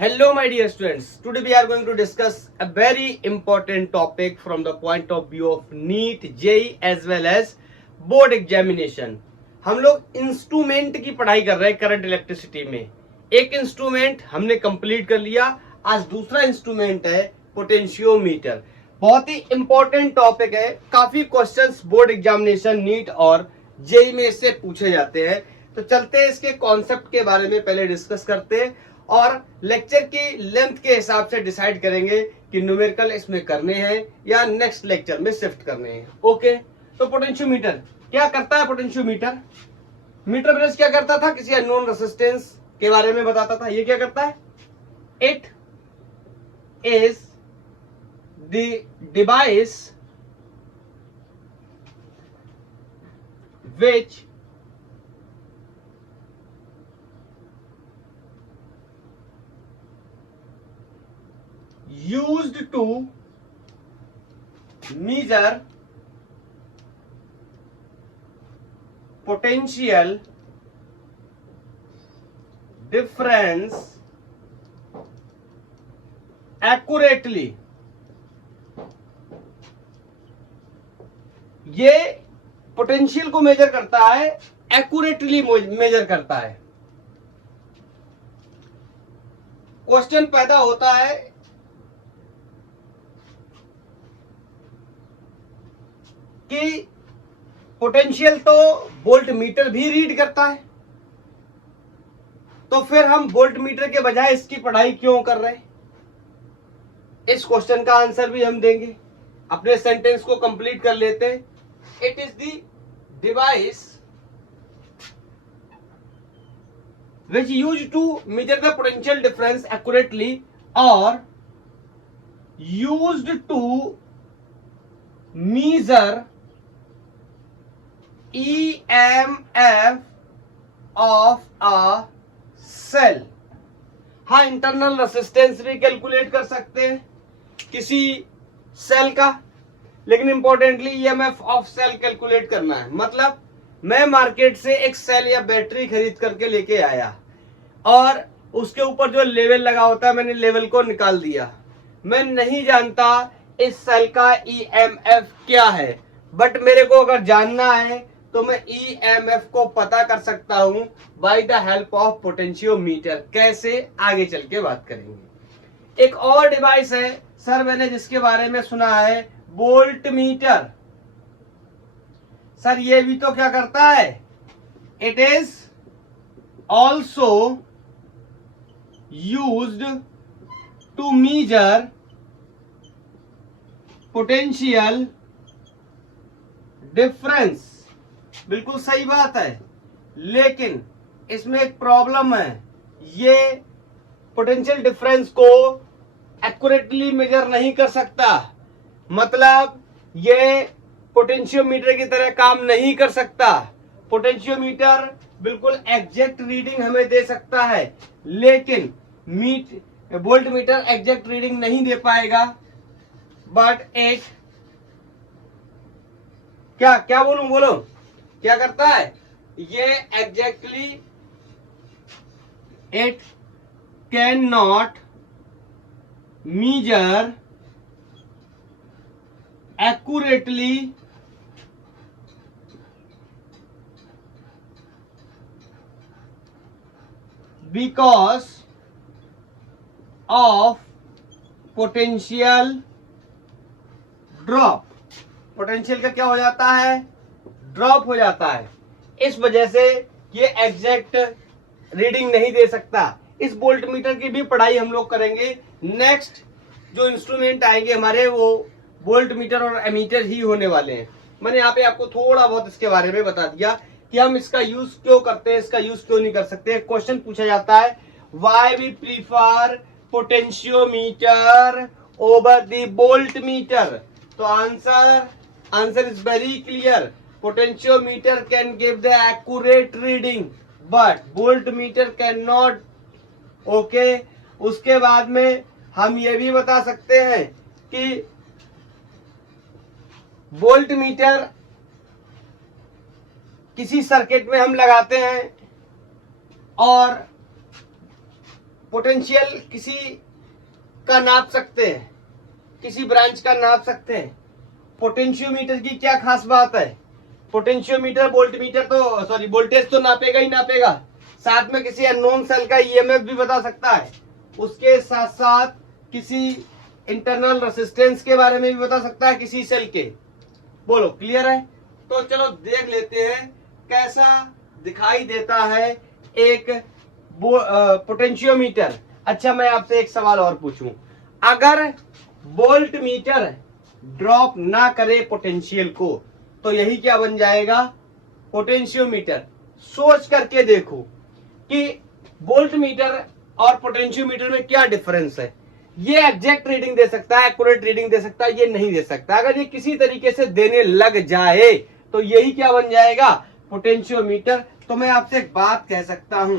Hello, my dear students. Today we are going to discuss a very important topic from the point of view of NEET, JEE as well as board examination. हम लोग instrument की पढ़ाई कर रहे हैं current electricity में. एक instrument हमने कंप्लीट कर लिया. आज दूसरा इंस्ट्रूमेंट है पोटेंशियोमीटर. बहुत ही इंपॉर्टेंट टॉपिक है. काफी क्वेश्चंस बोर्ड एग्जामिनेशन नीट और जेई में इससे पूछे जाते हैं. तो चलते हैं इसके कॉन्सेप्ट के बारे में पहले डिस्कस करते हैं और लेक्चर की लेंथ के हिसाब से डिसाइड करेंगे कि न्यूमेरिकल इसमें करने हैं या नेक्स्ट लेक्चर में शिफ्ट करने हैं. ओके, तो पोटेंशियोमीटर क्या करता है? पोटेंशियोमीटर मीटर ब्रश क्या करता था? किसी अननोन रेजिस्टेंस के बारे में बताता था. ये क्या करता है? It is the device which used to measure potential difference accurately. ये पोटेंशियल को मेजर करता है, एक्यूरेटली मेजर करता है. क्वेश्चन पैदा होता है कि पोटेंशियल तो वोल्ट मीटर भी रीड करता है, तो फिर हम वोल्ट मीटर के बजाय इसकी पढ़ाई क्यों कर रहे हैं? इस क्वेश्चन का आंसर भी हम देंगे. अपने सेंटेंस को कंप्लीट कर लेते हैं. It is the device which use to measure the potential difference accurately और used to measure EMF of a cell. हाँ, इंटरनल रेसिस्टेंस भी कैलकुलेट कर सकते हैं किसी सेल का, लेकिन importantly EMF of cell calculate करना है. मतलब मैं मार्केट से एक सेल या बैटरी खरीद करके लेके आया और उसके ऊपर जो लेवल लगा होता है मैंने लेवल को निकाल दिया. मैं नहीं जानता इस सेल का ईएमएफ क्या है, बट मेरे को अगर जानना है तो मैं ईएमएफ को पता कर सकता हूं by the help of potentiometer. कैसे? आगे चल के बात करेंगे. एक और डिवाइस है सर मैंने जिसके बारे में सुना है, वोल्ट मीटर. सर ये भी तो क्या करता है? It is also used to measure potential difference. बिल्कुल सही बात है, लेकिन इसमें एक प्रॉब्लम है. ये पोटेंशियल डिफरेंस को एक्यूरेटली मेजर नहीं कर सकता. मतलब ये पोटेंशियोमीटर की तरह काम नहीं कर सकता. पोटेंशियोमीटर बिल्कुल एग्जैक्ट रीडिंग हमें दे सकता है, लेकिन वोल्ट मीटर एग्जैक्ट रीडिंग नहीं दे पाएगा. बट एक क्या बोलो क्या करता है ये? Exactly it can not measure accurately because of potential drop. Potential का क्या हो जाता है? ड्रॉप हो जाता है. इस वजह से ये एग्जैक्ट रीडिंग नहीं दे सकता. इस वोल्ट मीटर की भी पढ़ाई हम लोग करेंगे. नेक्स्ट जो इंस्ट्रूमेंट आएंगे हमारे वो वोल्ट मीटर और एमीटर ही होने वाले हैं. मैंने यहाँ पे आपको थोड़ा बहुत इसके बारे में बता दिया कि हम इसका यूज क्यों करते हैं, इसका यूज क्यों नहीं कर सकते. क्वेश्चन पूछा जाता है why we prefer potentiometer over the voltmeter. तो answer is very clear. potentiometer can give the accurate reading but voltmeter cannot. Okay, उसके बाद में हम ये भी बता सकते हैं कि वोल्ट मीटर किसी सर्किट में हम लगाते हैं और पोटेंशियल किसी का नाप सकते हैं, किसी ब्रांच का नाप सकते हैं। पोटेंशियोमीटर की क्या खास बात है, पोटेंशियोमीटर वोल्टमीटर तो सॉरी वोल्टेज तो नापेगा ही नापेगा, साथ में किसी अननोन सेल का ईएमएफ भी बता सकता है, उसके साथ साथ किसी इंटरनल रेसिस्टेंस के बारे में भी बता सकता है किसी सेल के। बोलो क्लियर है? तो चलो देख लेते हैं कैसा दिखाई देता है एक पोटेंशियोमीटर। अच्छा मैं आपसे एक सवाल और पूछूं, अगर वोल्ट मीटर ड्रॉप ना करे पोटेंशियल को तो यही क्या बन जाएगा, पोटेंशियोमीटर। सोच करके देखो कि वोल्ट मीटर और पोटेंशियोमीटर में क्या डिफरेंस है। ये एग्जैक्ट रीडिंग दे सकता है, एक्यूरेट रीडिंग दे सकता है, ये नहीं दे सकता। अगर ये किसी तरीके से देने लग जाए तो यही क्या बन जाएगा, पोटेंशियोमीटर। तो मैं आपसे एक बात कह सकता हूं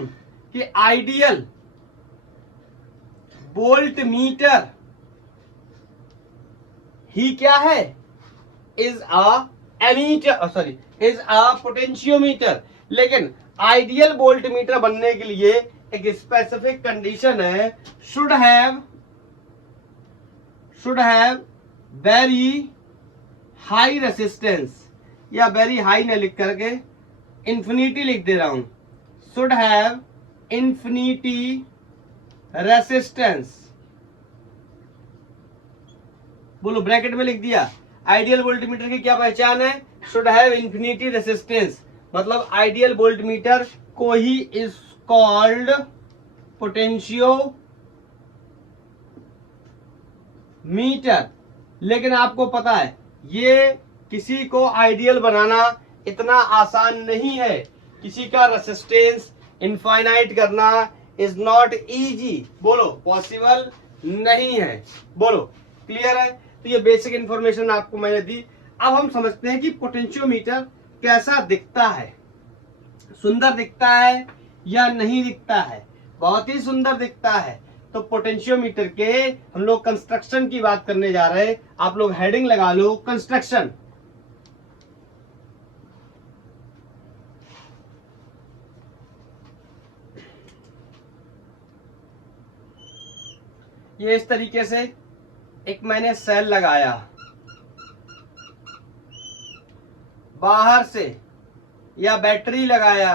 कि आइडियल वोल्ट मीटर ही क्या है, is a ammeter, sorry is a potentiometer. लेकिन आइडियल वोल्ट मीटर बनने के लिए एक स्पेसिफिक कंडीशन है, should have very high resistance, या वेरी हाई न लिख करके इंफिनिटी लिख दे रहा हूं, शुड हैव इंफिनिटी रेसिस्टेंस। बोलो ब्रैकेट में लिख दिया। आइडियल वोल्टमीटर की क्या पहचान है, शुड हैव इंफिनिटी रेसिस्टेंस, मतलब आइडियल वोल्टमीटर को ही इज कॉल्ड पोटेंशियोमीटर। लेकिन आपको पता है ये किसी को आइडियल बनाना इतना आसान नहीं है, किसी का रेसिस्टेंस इनफाइनाइट करना इज नॉट इजी। बोलो पॉसिबल नहीं है। बोलो क्लियर है? तो ये बेसिक इंफॉर्मेशन आपको मैंने दी। अब हम समझते हैं कि पोटेंशियोमीटर कैसा दिखता है, सुंदर दिखता है या नहीं दिखता है। बहुत ही सुंदर दिखता है। तो पोटेंशियोमीटर के हम लोग कंस्ट्रक्शन की बात करने जा रहे हैं। आप लोग हेडिंग लगा लो, कंस्ट्रक्शन। ये इस तरीके से एक मैंने सेल लगाया, बाहर से या बैटरी लगाया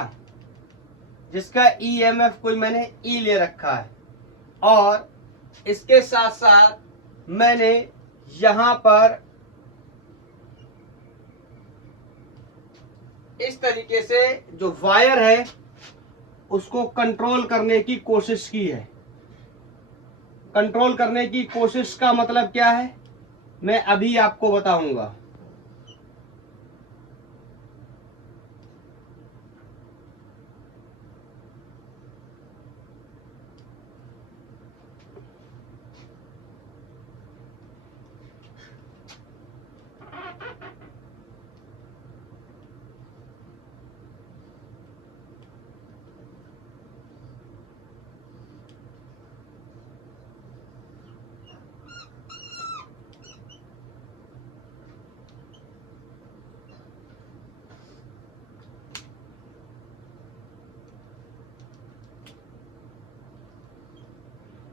जिसका ईएमएफ कोई मैंने ई ले रखा है, और इसके साथ साथ मैंने यहां पर इस तरीके से जो वायर है उसको कंट्रोल करने की कोशिश की है। कंट्रोल करने की कोशिश का मतलब क्या है मैं अभी आपको बताऊंगा।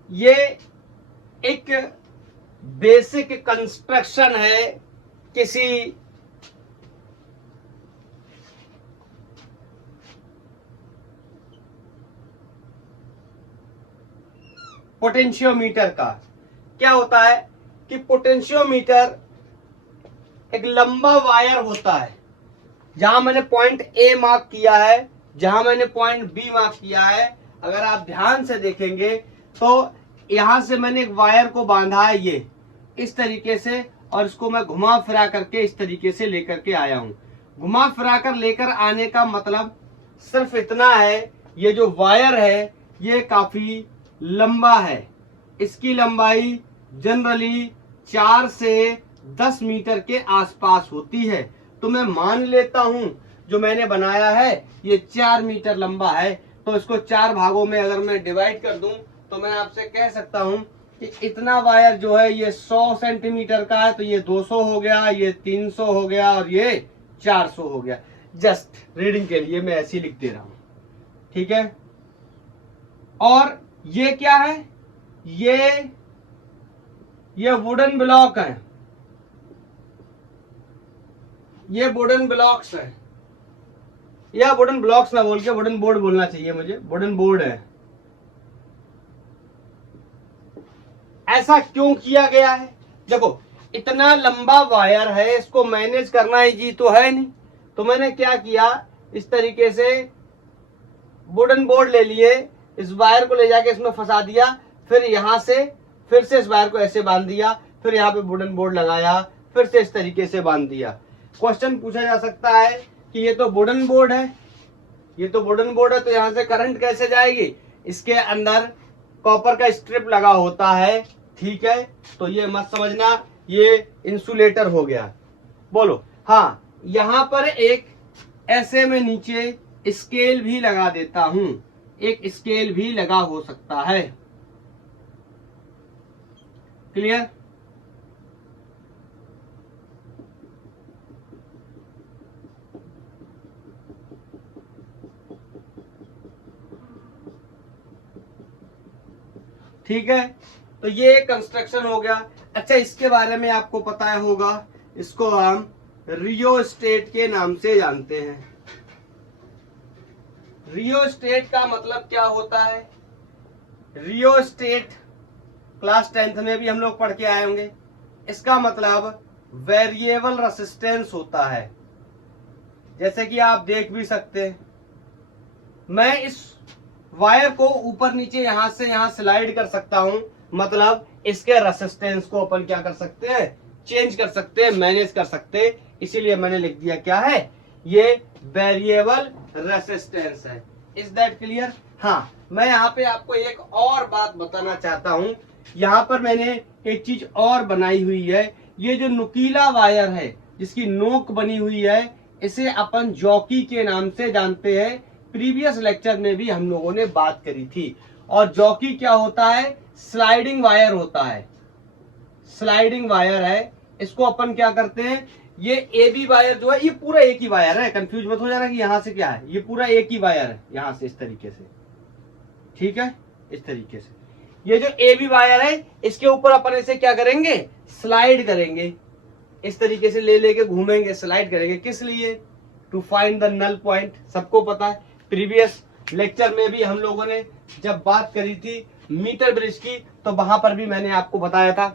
ये एक बेसिक कंस्ट्रक्शन है किसी पोटेंशियोमीटर का। क्या होता है कि पोटेंशियोमीटर एक लंबा वायर होता है। जहां मैंने पॉइंट ए मार्क किया है, जहां मैंने पॉइंट बी मार्क किया है, अगर आप ध्यान से देखेंगे तो यहां से मैंने एक वायर को बांधा है ये इस तरीके से, और इसको मैं घुमा फिरा करके इस तरीके से लेकर के आया हूं। घुमा फिरा कर लेकर आने का मतलब सिर्फ इतना है, ये जो वायर है ये काफी लंबा है। इसकी लंबाई जनरली 4 से 10 मीटर के आसपास होती है। तो मैं मान लेता हूं जो मैंने बनाया है ये 4 मीटर लंबा है। तो इसको 4 भागों में अगर मैं डिवाइड कर दूं तो मैं आपसे कह सकता हूं कि इतना वायर जो है ये 100 सेंटीमीटर का है, तो ये 200 हो गया, ये 300 हो गया और ये 400 हो गया। जस्ट रीडिंग के लिए मैं ऐसे ही लिख दे रहा हूं, ठीक है। और ये क्या है, ये वुडन ब्लॉक है, ये वुडन ब्लॉक्स है, या वुडन ब्लॉक्स ना बोल के वुडन बोर्ड बोलना चाहिए मुझे, वुडन बोर्ड है। ऐसा क्यों किया गया है? देखो इतना लंबा वायर है, इसको मैनेज करना इजी तो है नहीं, तो मैंने क्या किया, इस तरीके से वुडन बोर्ड ले लिए, इस वायर को ले जाके इसमें फंसा दिया, फिर यहां से फिर से इस वायर को ऐसे बांध दिया, फिर यहाँ पे वुडन बोर्ड लगाया, फिर से इस तरीके से बांध दिया। क्वेश्चन पूछा जा सकता है कि ये तो वुडन बोर्ड है, ये तो वुडन बोर्ड है, तो यहां से करंट कैसे जाएगी? इसके अंदर कॉपर का स्ट्रिप लगा होता है, ठीक है, तो ये मत समझना ये इंसुलेटर हो गया। बोलो हाँ, यहां पर एक ऐसे में नीचे स्केल भी लगा देता हूं, एक स्केल भी लगा हो सकता है। क्लियर? ठीक है, तो ये कंस्ट्रक्शन हो गया। अच्छा, इसके बारे में आपको पता होगा, इसको हम रियोस्टेट के नाम से जानते हैं। रियोस्टेट का मतलब क्या होता है? रियोस्टेट क्लास 10th में भी हम लोग पढ़ के आए होंगे। इसका मतलब वेरिएबल रेसिस्टेंस होता है। जैसे कि आप देख भी सकते हैं, मैं इस वायर को ऊपर नीचे यहां से यहां स्लाइड कर सकता हूं, मतलब इसके रेसिस्टेंस को अपन क्या कर सकते हैं, चेंज कर सकते हैं, मैनेज कर सकते हैं। इसीलिए मैंने लिख दिया क्या है, ये वेरिएबल रेसिस्टेंस है। Is that clear? हाँ, मैं यहाँ पे आपको एक और बात बताना चाहता हूं। यहाँ पर मैंने एक चीज और बनाई हुई है, ये जो नुकीला वायर है जिसकी नोक बनी हुई है, इसे अपन जॉकी के नाम से जानते हैं। प्रीवियस लेक्चर में भी हम लोगों ने बात करी थी। और जॉकी क्या होता है? स्लाइडिंग वायर होता है, स्लाइडिंग वायर है। इसको अपन क्या करते हैं, ये ए बी वायर जो है ये पूरा एक ही वायर है, कंफ्यूज मत हो जाना कि यहां से क्या है, ये पूरा एक ही वायर है यहां से इस तरीके से, ठीक है, इस तरीके से। ये जो ए बी वायर है इसके ऊपर अपन इसे क्या करेंगे, स्लाइड करेंगे, इस तरीके से ले लेके घूमेंगे, स्लाइड करेंगे। किस लिए? To find the null point. सबको पता है, प्रीवियस लेक्चर में भी हम लोगों ने जब बात करी थी मीटर ब्रिज की, तो वहां पर भी मैंने आपको बताया था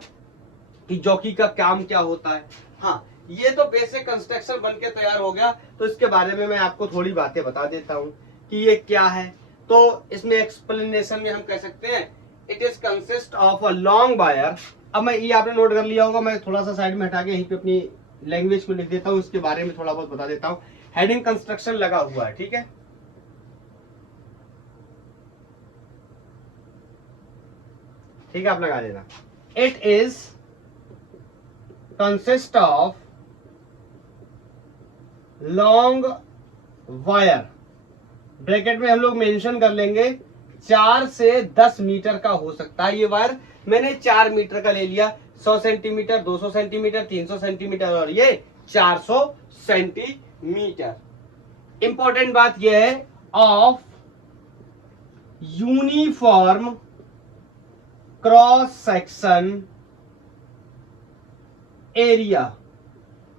कि जॉकी का काम क्या होता है। हाँ, ये तो बेसिक कंस्ट्रक्शन बन के तैयार हो गया, तो इसके बारे में मैं आपको थोड़ी बातें बता देता हूँ कि ये क्या है। तो इसमें एक्सप्लेनेशन में हम कह सकते हैं, it is consist of a long wire. अब मैं ये आपने नोट कर लिया होगा, मैं थोड़ा सा साइड में हटा के यहीं पे अपनी लैंग्वेज में लिख देता हूँ, इसके बारे में थोड़ा बहुत बता देता हूँ। हेडिंग कंस्ट्रक्शन लगा हुआ है, ठीक है। ठीक है, आप लगा देना। It is consist of long wire, bracket में हम लोग मेंशन कर लेंगे 4 से 10 मीटर का हो सकता है ये वायर। मैंने 4 मीटर का ले लिया, 100 सेंटीमीटर, 200 सेंटीमीटर, 300 सेंटीमीटर और ये 400 सेंटीमीटर। इंपॉर्टेंट बात यह है, of uniform cross section area,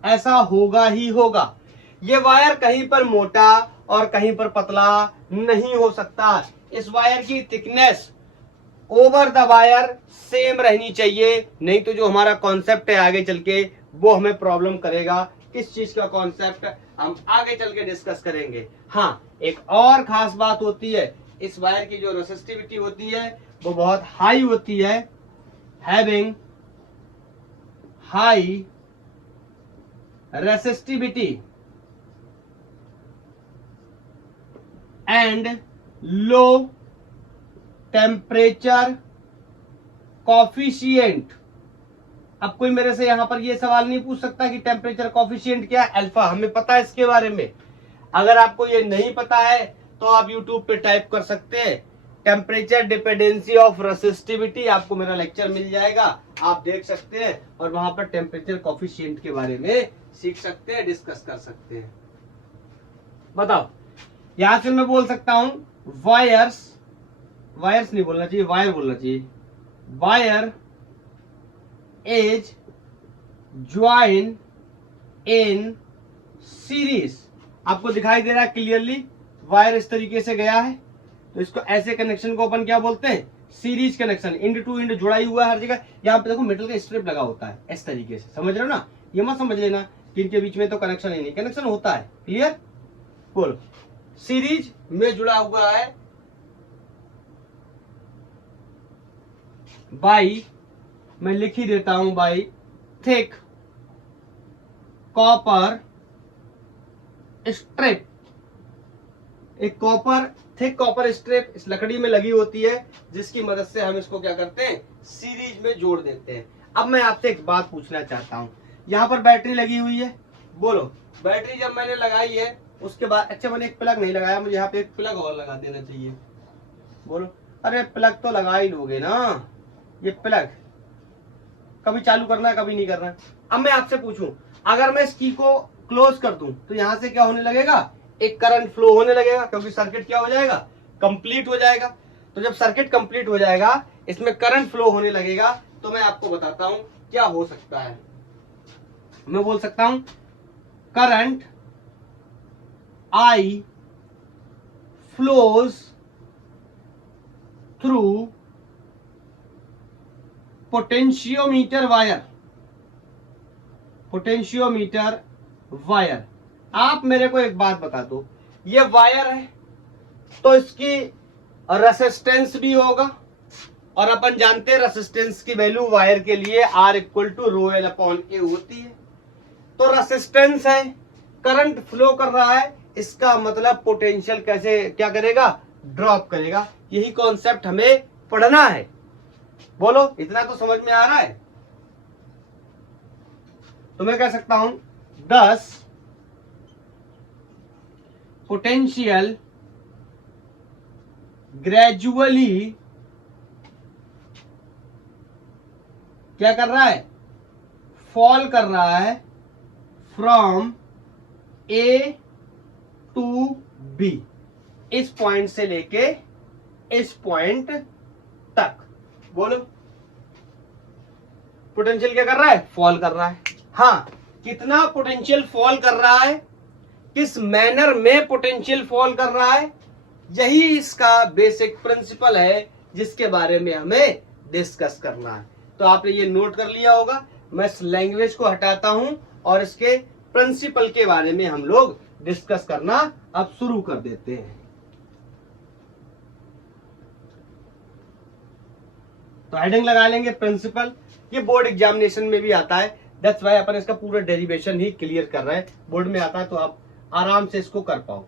ऐसा होगा ही होगा। ये वायर कहीं पर मोटा और कहीं पर पतला नहीं हो सकता। इस वायर की thickness over the wire same रहनी चाहिए, नहीं तो जो हमारा कॉन्सेप्ट है आगे चल के वो हमें प्रॉब्लम करेगा। किस चीज का कॉन्सेप्ट हम आगे चल के डिस्कस करेंगे। हाँ, एक और खास बात होती है, इस वायर की जो रेसिस्टिविटी होती है वो बहुत हाई होती है, having high resistivity and low temperature coefficient. अब कोई मेरे से यहां पर ये सवाल नहीं पूछ सकता कि टेम्परेचर कॉफिशिएंट क्या है, अल्फा। हमें पता है इसके बारे में। अगर आपको ये नहीं पता है तो आप YouTube पे टाइप कर सकते हैं टेम्परेचर डिपेंडेंसी ऑफ रेसिस्टिविटी, आपको मेरा लेक्चर मिल जाएगा, आप देख सकते हैं और वहां पर टेम्परेचर कॉफिशिएंट के बारे में सीख सकते हैं, डिस्कस कर सकते हैं। बताओ, यहां से मैं बोल सकता हूं वायर्स नहीं बोलना चाहिए, वायर बोलना चाहिए। Wire is join in series. आपको दिखाई दे रहा है क्लियरली, वायर इस तरीके से गया है, तो इसको ऐसे कनेक्शन को अपन क्या बोलते हैं, series connection. End to end जुड़ा ही हुआ है हर जगह। यहाँ पे देखो मेटल का स्ट्रिप लगा होता है इस तरीके से, समझ रहे हो ना। ये मत समझ लेना कि इनके बीच में तो कनेक्शन ही नहीं, कनेक्शन होता है। क्लियर, बोलो। सीरीज में जुड़ा हुआ है बाई, मैं लिख ही देता हूं, बाई थिक कॉपर स्ट्रिप। एक कॉपर, थिक कॉपर स्ट्रिप इस लकड़ी में लगी होती है, जिसकी मदद से हम इसको क्या करते हैं, सीरीज में जोड़ देते हैं। अब मैं आपसे एक बात पूछना चाहता हूं, यहां पर बैटरी लगी हुई है, बोलो। बैटरी जब मैंने लगाई है उसके बाद, अच्छा मैंने एक प्लग नहीं लगाया, मुझे यहाँ पे एक प्लग और लगा देना चाहिए, बोलो। अरे प्लग तो लगा ही लोगे ना, ये प्लग कभी चालू करना है कभी नहीं करना है। अब मैं आपसे पूछूं, अगर मैं इस की को क्लोज कर दूं तो यहां से क्या होने लगेगा, एक करंट फ्लो होने लगेगा, क्योंकि सर्किट क्या हो जाएगा, कंप्लीट हो जाएगा। तो जब सर्किट कंप्लीट हो जाएगा, इसमें करंट फ्लो होने लगेगा, तो मैं आपको बताता हूं क्या हो सकता है। मैं बोल सकता हूं current I flows through potentiometer wire. Potentiometer wire. आप मेरे को एक बात बता दो, ये वायर है तो इसकी रेसिस्टेंस भी होगा, और अपन जानते हैं रेसिस्टेंस की वैल्यू वायर के लिए R equal to rho L upon A होती है। तो रेसिस्टेंस है, करंट फ्लो कर रहा है, इसका मतलब पोटेंशियल कैसे क्या करेगा, ड्रॉप करेगा। यही कॉन्सेप्ट हमें पढ़ना है, बोलो। इतना तो समझ में आ रहा है। तो मैं कह सकता हूं 10 पोटेंशियल ग्रेजुअली क्या कर रहा है, फॉल कर रहा है फ्रॉम ए टू बी, इस पॉइंट से लेके इस पॉइंट तक, बोलो। पोटेंशियल क्या कर रहा है, फॉल कर रहा है। हाँ, कितना पोटेंशियल फॉल कर रहा है, किस मैनर में पोटेंशियल फॉल कर रहा है, यही इसका बेसिक प्रिंसिपल है, जिसके बारे में हमें डिस्कस करना है। तो आपने ये नोट कर लिया होगा। मैं इस लैंग्वेज को हटाता हूं और इसके प्रिंसिपल के बारे में हम लोग डिस्कस करना अब शुरू कर देते हैं। तो हेडिंग लगा लेंगे प्रिंसिपल। ये बोर्ड एग्जामिनेशन में भी आता है, दैट्स व्हाई अपन इसका पूरा डेरिवेशन ही क्लियर कर रहे हैं। बोर्ड में आता है तो आप आराम से इसको कर पाओ।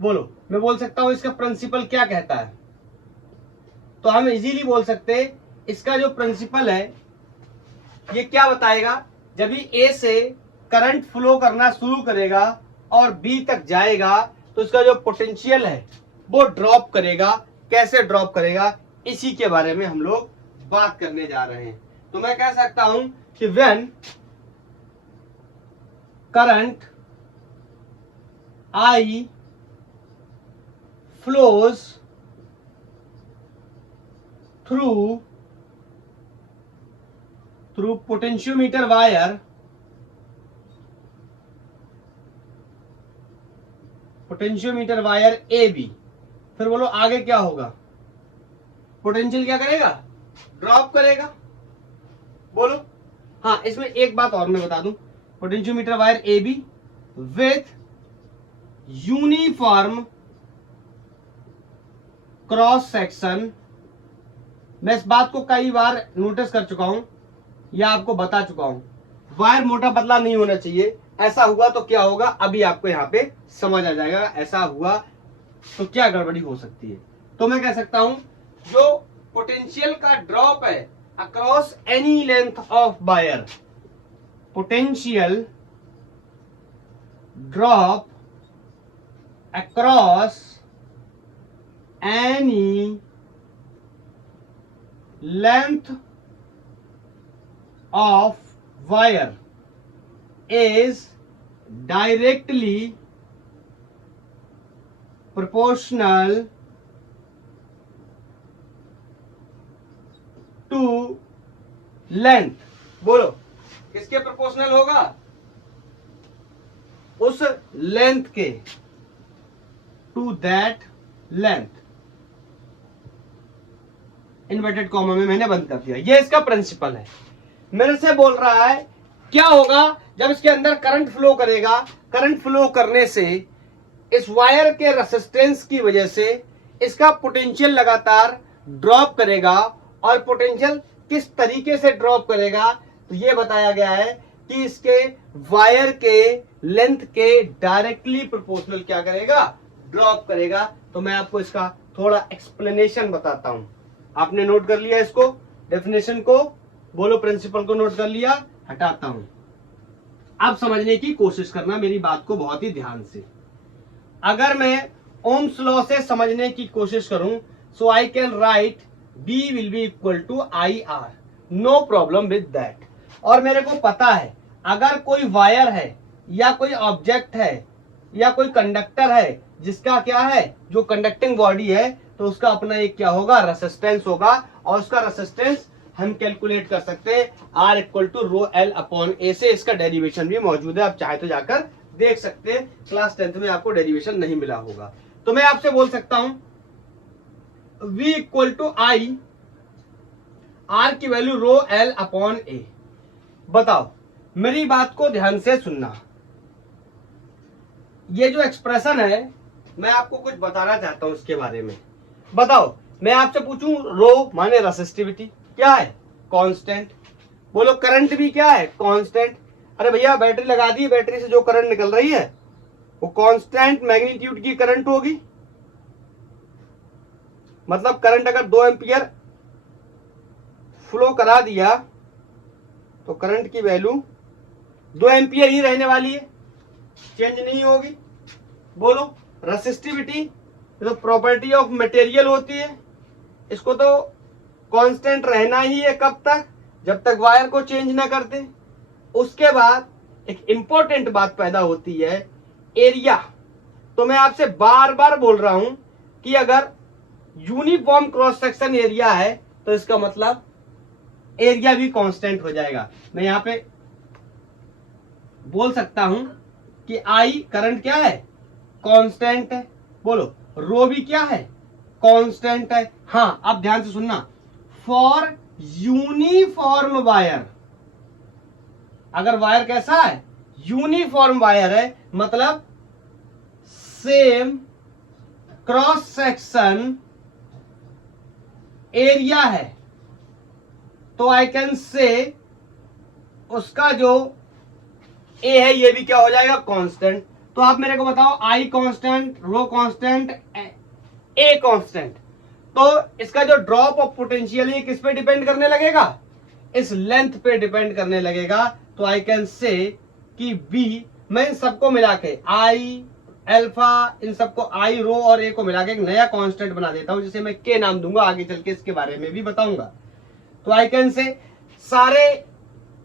बोलो, मैं बोल सकता हूं इसका प्रिंसिपल क्या कहता है, तो हम इजीली बोल सकते हैं इसका जो प्रिंसिपल है ये क्या बताएगा, जब भी ए से करंट फ्लो करना शुरू करेगा और बी तक जाएगा तो इसका जो पोटेंशियल है वो ड्रॉप करेगा। कैसे ड्रॉप करेगा, इसी के बारे में हम लोग बात करने जा रहे हैं। तो मैं कह सकता हूं कि when current I flows through potentiometer wire, potentiometer wire A B, फिर बोलो आगे क्या होगा, पोटेंशियल क्या करेगा, ड्रॉप करेगा, बोलो। हाँ, इसमें एक बात और मैं बता दूं, potentiometer wire A B with uniform cross section. मैं इस बात को कई बार नोटिस कर चुका हूं या आपको बता चुका हूं, वायर मोटा पतला नहीं होना चाहिए। ऐसा हुआ तो क्या होगा, अभी आपको यहां पे समझ आ जाएगा। ऐसा हुआ तो क्या गड़बड़ी हो सकती है। तो मैं कह सकता हूं जो पोटेंशियल का ड्रॉप है across any length of wire, potential drop across any length of wire is directly proportional length, बोलो किसके प्रोपोर्शनल होगा, उस लेंथ के, to that length, inverted comma में मैंने बंद कर दिया। ये इसका प्रिंसिपल है। मेरे से बोल रहा है क्या होगा जब इसके अंदर करंट फ्लो करेगा, करंट फ्लो करने से इस वायर के रेसिस्टेंस की वजह से इसका पोटेंशियल लगातार ड्रॉप करेगा, और पोटेंशियल किस तरीके से ड्रॉप करेगा, तो ये बताया गया है कि इसके वायर के लेंथ के डायरेक्टली प्रोपोर्शनल क्या करेगा, ड्रॉप करेगा। तो मैं आपको इसका थोड़ा एक्सप्लेनेशन बताता हूं। आपने नोट कर लिया इसको, डेफिनेशन को, बोलो प्रिंसिपल को नोट कर लिया, हटाता हूं। अब समझने की कोशिश करना मेरी बात को बहुत ही ध्यान से। अगर मैं ओम्स लॉ से समझने की कोशिश करूं, so I can write B will be equal to IR, no problem with that. और मेरे को पता है अगर कोई वायर है या कोई ऑब्जेक्ट है या कोई कंडक्टर है जिसका क्या है, जो कंडक्टिंग बॉडी है, तो उसका अपना एक क्या होगा, रेसिस्टेंस होगा, और उसका रेसिस्टेंस हम कैलकुलेट कर सकते हैं R equal to rho L upon A से। इसका डेरिवेशन भी मौजूद है, आप चाहे तो जाकर देख सकते हैं, क्लास 10th में आपको डेरिवेशन नहीं मिला होगा। तो मैं आपसे बोल सकता हूं V equal to I, R की value rho L upon A। बताओ, मेरी बात को ध्यान से सुनना। ये जो एक्सप्रेशन है मैं आपको कुछ बताना चाहता हूं इसके बारे में। बताओ, मैं आपसे पूछूं रो माने रेसिस्टिविटी क्या है, कांस्टेंट। बोलो करंट भी क्या है, कांस्टेंट। अरे भैया बैटरी लगा दी, बैटरी से जो करंट निकल रही है वो कांस्टेंट मैग्नीट्यूड की करंट होगी। मतलब करंट अगर 2 एम्पियर फ्लो करा दिया तो करंट की वैल्यू 2 एम्पियर ही रहने वाली है, चेंज नहीं होगी। बोलो रेसिस्टिविटी तो प्रॉपर्टी ऑफ मटेरियल होती है, इसको तो कांस्टेंट रहना ही है। कब तक, जब तक वायर को चेंज ना करते। उसके बाद एक इंपॉर्टेंट बात पैदा होती है, एरिया। तो मैं आपसे बार बार बोल रहा हूं कि अगर यूनिफॉर्म क्रॉस सेक्शन एरिया है तो इसका मतलब एरिया भी कांस्टेंट हो जाएगा। मैं यहां पे बोल सकता हूं कि I करंट क्या है, कांस्टेंट है। बोलो रो भी क्या है, कांस्टेंट है। हां अब ध्यान से सुनना, फॉर यूनिफॉर्म वायर, अगर वायर कैसा है, यूनिफॉर्म वायर है, मतलब सेम क्रॉस सेक्शन एरिया है, तो आई कैन से उसका जो ए है ये भी क्या हो जाएगा, कांस्टेंट। तो आप मेरे को बताओ, I constant, rho constant, A constant, तो इसका जो ड्रॉप ऑफ पोटेंशियल है किस पे डिपेंड करने लगेगा, इस लेंथ पे डिपेंड करने लगेगा। तो आई कैन से कि बी, मैं इन सबको मिला के I अल्फा, इन सबको I रो और ए को मिला के एक नया कांस्टेंट बना देता हूं, जिसे मैं के नाम दूंगा, आगे चल के इसके बारे में भी बताऊंगा। तो आई कैन से सारे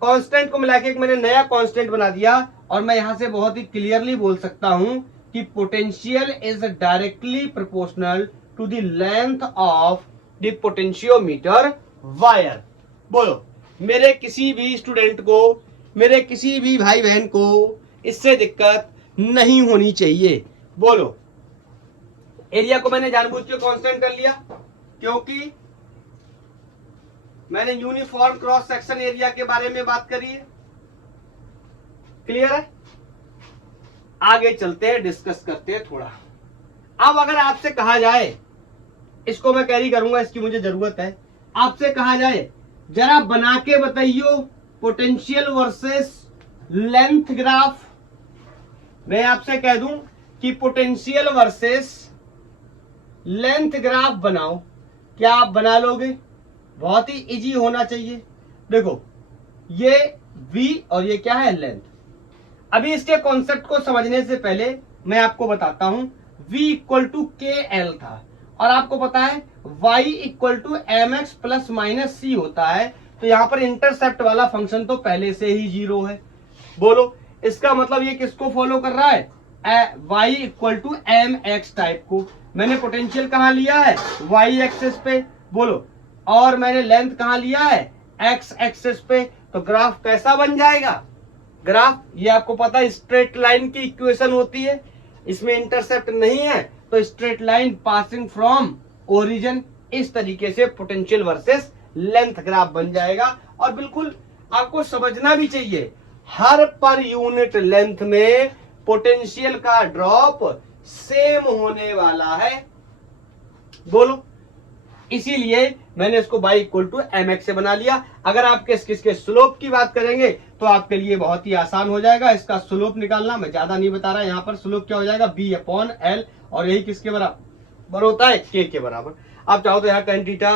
कांस्टेंट को मिला के एक मैंने नया कांस्टेंट बना दिया, और मैं यहां से बहुत ही क्लियरली बोल सकता हूं कि potential is directly proportional to the length of the potentiometer wire. बोलो मेरे किसी भी स्टूडेंट को, मेरे किसी भी भाई बहन को इससे दिक्कत नहीं होनी चाहिए। बोलो एरिया को मैंने जानबूझ के कांस्टेंट कर लिया क्योंकि मैंने यूनिफॉर्म क्रॉस सेक्शन एरिया के बारे में बात करी है। क्लियर है? आगे चलते हैं, डिस्कस करते हैं थोड़ा। अब अगर आपसे कहा जाए, इसको मैं कैरी करूंगा, इसकी मुझे जरूरत है, आपसे कहा जाए जरा बना के बताइयो पोटेंशियल वर्सेस लेंथ ग्राफ। मैं आपसे कह दूं कि पोटेंशियल वर्सेस लेंथ ग्राफ बनाओ, क्या आप बना लोगे? बहुत ही इजी होना चाहिए। देखो ये V और ये क्या है, लेंथ। अभी इसके कॉन्सेप्ट को समझने से पहले मैं आपको बताता हूं, V equal to K L था, और आपको पता है Y equal to M X plus minus C होता है। तो यहां पर इंटरसेप्ट वाला फंक्शन तो पहले से ही 0 है। बोलो इसका मतलब ये किसको फॉलो कर रहा है, Y equal to M X type को। मैंने पोटेंशियल कहां लिया है, Y एक्सिस पे। बोलो और मैंने लेंथ कहां लिया है, एक्स एक्सिस पे, तो ग्राफ कैसा बन जाएगा? ग्राफ, ये आपको पता है स्ट्रेट लाइन की इक्वेशन होती है, इसमें इंटरसेप्ट नहीं है, तो straight line passing from origin, इस तरीके से पोटेंशियल वर्सेस लेंथ ग्राफ बन जाएगा। और बिल्कुल आपको समझना भी चाहिए, हर पर यूनिट लेंथ में पोटेंशियल का ड्रॉप सेम होने वाला है। बोलो, इसीलिए मैंने इसको y equal to M X से बना लिया। अगर आप किसके स्लोप की बात करेंगे तो आपके लिए बहुत ही आसान हो जाएगा इसका स्लोप निकालना। मैं ज्यादा नहीं बता रहा, यहाँ पर स्लोप क्या हो जाएगा, b अपॉन एल, और यही किसके बराबर होता है, k के बराबर। आप चाहो तो यहाँ tan थीटा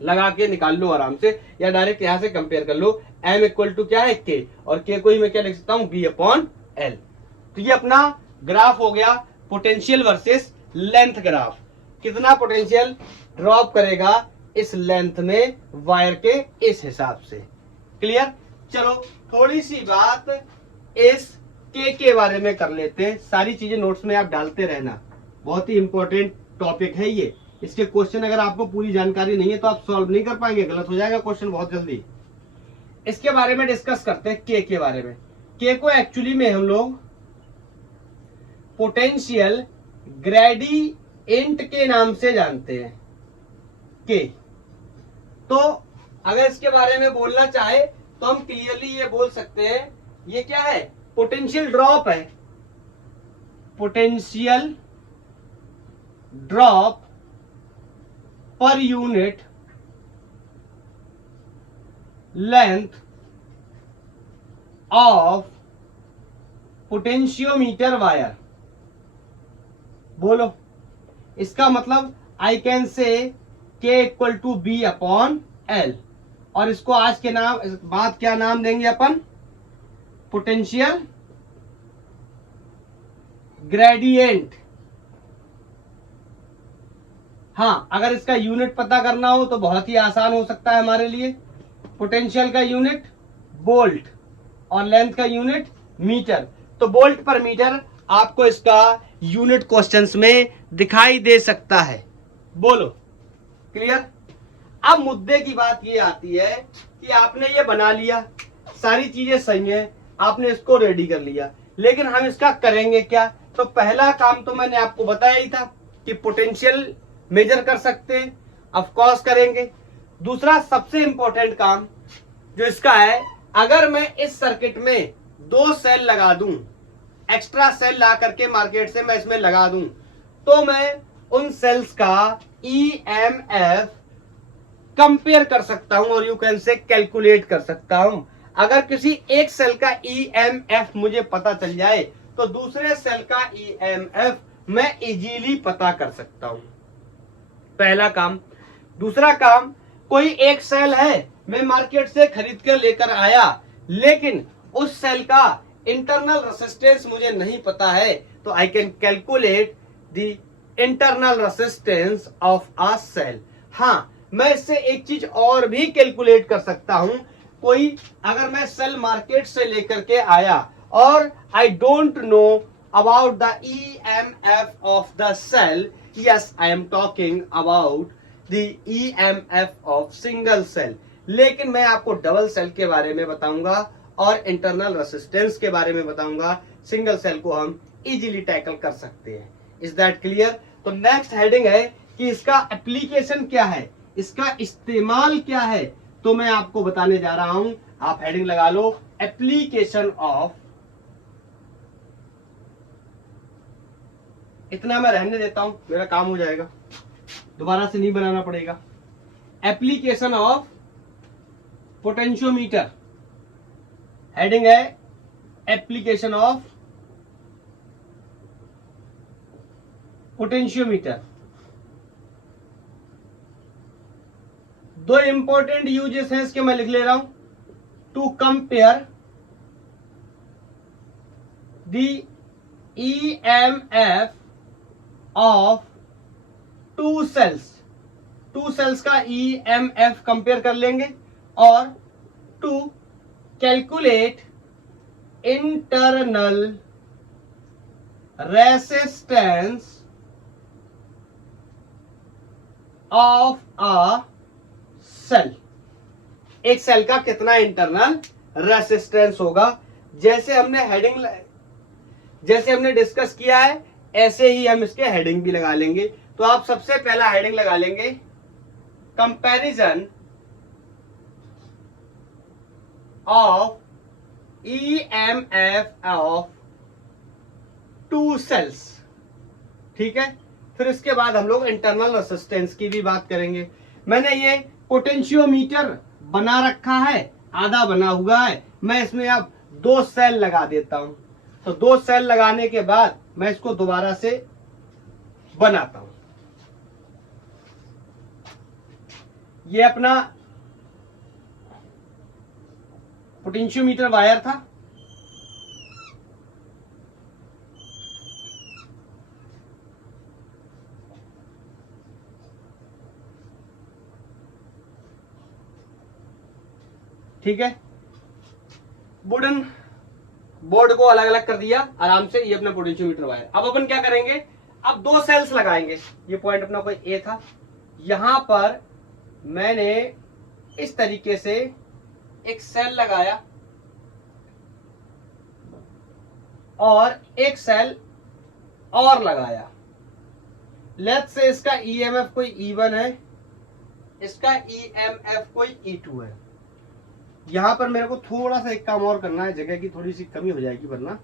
लगा के निकाल लो आराम से, या डायरेक्ट यहाँ से कंपेयर कर लो। m इक्वल टू क्या है, k, और k को ही मैं क्या लिख सकता हूँ, b अपॉन एल। तो ये अपना ग्राफ हो गया पोटेंशियल वर्सेस लेंथ ग्राफ। कितना पोटेंशियल ड्रॉप करेगा इस लेंथ में वायर के इस हिसाब से। क्लियर? चलो थोड़ी सी बात इस के बारे में कर लेते हैं। सारी चीजें नोट्स में आप डालते रहना, बहुत ही इंपॉर्टेंट टॉपिक है ये। इसके क्वेश्चन अगर आपको पूरी जानकारी नहीं है तो आप सॉल्व नहीं कर पाएंगे, गलत हो जाएगा क्वेश्चन बहुत जल्दी। इसके बारे में डिस्कस करते हैं, के बारे में। के को एक्चुअली में हम लोग पोटेंशियल ग्रेडिएंट के नाम से जानते हैं, के। तो अगर इसके बारे में बोलना चाहे तो हम क्लियरली ये बोल सकते हैं, ये क्या है, पोटेंशियल ड्रॉप है। Potential drop per unit length of potentiometer wire. बोलो, इसका मतलब I can say K equal to B upon L, और इसको आज के नाम बाद क्या नाम देंगे अपन, पोटेंशियल ग्रेडिएंट। हाँ, अगर इसका यूनिट पता करना हो तो बहुत ही आसान हो सकता है हमारे लिए। पोटेंशियल का यूनिट वोल्ट और लेंथ का यूनिट मीटर, तो वोल्ट पर मीटर आपको इसका यूनिट क्वेश्चंस में दिखाई दे सकता है। बोलो, क्लियर? अब मुद्दे की बात ये आती है कि आपने ये बना लिया, सारी चीजें सही है, आपने इसको रेडी कर लिया, लेकिन हम इसका करेंगे क्या? तो पहला काम तो मैंने आपको बताया ही था कि पोटेंशियल मेजर कर सकते हैं, ऑफ कोर्स करेंगे। दूसरा सबसे इंपॉर्टेंट काम जो इसका है, अगर मैं इस सर्किट में 2 सेल लगा दूं, एक्स्ट्रा सेल ला करके मार्केट से मैं इसमें लगा दूं, तो मैं उन सेल्स का EMF कंपेयर कर सकता हूं और यू कैन से कैलकुलेट कर सकता हूं। अगर किसी एक सेल का EMF मुझे पता चल जाए तो दूसरे सेल का EMF मैं इजीली पता कर सकता हूं। पहला काम। दूसरा काम, कोई एक सेल है मैं मार्केट से खरीद कर लेकर आया, लेकिन उस सेल का इंटरनल रेसिस्टेंस मुझे नहीं पता है, तो I can calculate the internal resistance of a cell. हाँ, मैं इससे एक चीज और भी कैलकुलेट कर सकता हूं। कोई अगर मैं सेल मार्केट से लेकर के आया और I don't know about the EMF of the cell, yes I am talking about the EMF of single cell, लेकिन मैं आपको डबल सेल के बारे में बताऊंगा और इंटरनल रेसिस्टेंस के बारे में बताऊंगा। सिंगल सेल को हम इजीली टैकल कर सकते हैं। Is that clear? तो नेक्स्ट हेडिंग है कि इसका एप्लीकेशन क्या है, इसका इस्तेमाल क्या है, तो मैं आपको बताने जा रहा हूं। आप हेडिंग लगा लो, एप्लीकेशन ऑफ। इतना मैं रहने देता हूं, मेरा काम हो जाएगा, दोबारा से नहीं बनाना पड़ेगा। एप्लीकेशन ऑफ पोटेंशियोमीटर, हेडिंग है application of potentiometer. 2 important uses हैं इसके, मैं लिख ले रहा हूं। To compare the EMF of 2 cells. 2 cells का EMF कंपेयर कर लेंगे, और to calculate internal resistance of a cell. एक सेल का कितना इंटरनल रेसिस्टेंस होगा। जैसे हमने डिस्कस किया है ऐसे ही हम इसके हेडिंग भी लगा लेंगे। तो आप सबसे पहला हेडिंग लगा लेंगे comparison of EMF of two cells. ठीक है, फिर इसके बाद हम लोग इंटरनल रेसिस्टेंस की भी बात करेंगे। मैंने ये पोटेंशियोमीटर बना रखा है, आधा बना हुआ है, मैं इसमें अब 2 सेल लगा देता हूं। तो 2 सेल लगाने के बाद मैं इसको दोबारा से बनाता हूं। ये अपना पोटेंशियोमीटर वायर था, ठीक है। वुडन बोर्ड को अलग अलग कर दिया आराम से, ये अपना पोटेंशियोमीटर वायर। अब अपन क्या करेंगे, अब 2 सेल्स लगाएंगे। ये पॉइंट अपना कोई ए था, यहां पर मैंने इस तरीके से एक सेल लगाया और एक सेल और लगाया। लेट्स से इसका EMF कोई E1 है, इसका EMF कोई E2 है। यहां पर मेरे को थोड़ा सा एक काम और करना है, जगह की थोड़ी सी कमी हो जाएगी वरना।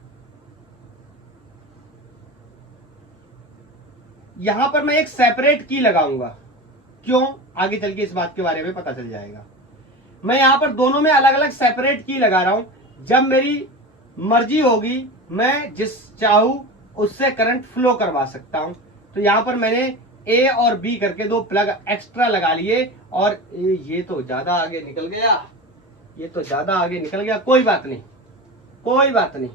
यहां पर मैं एक सेपरेट की लगाऊंगा। क्यों, आगे चल के इस बात के बारे में पता चल जाएगा। मैं यहां पर दोनों में अलग अलग सेपरेट की लगा रहा हूं। जब मेरी मर्जी होगी मैं जिस चाहूं उससे करंट फ्लो करवा सकता हूं। तो यहां पर मैंने A और B करके 2 प्लग एक्स्ट्रा लगा लिए। और ये तो ज्यादा आगे निकल गया, कोई बात नहीं,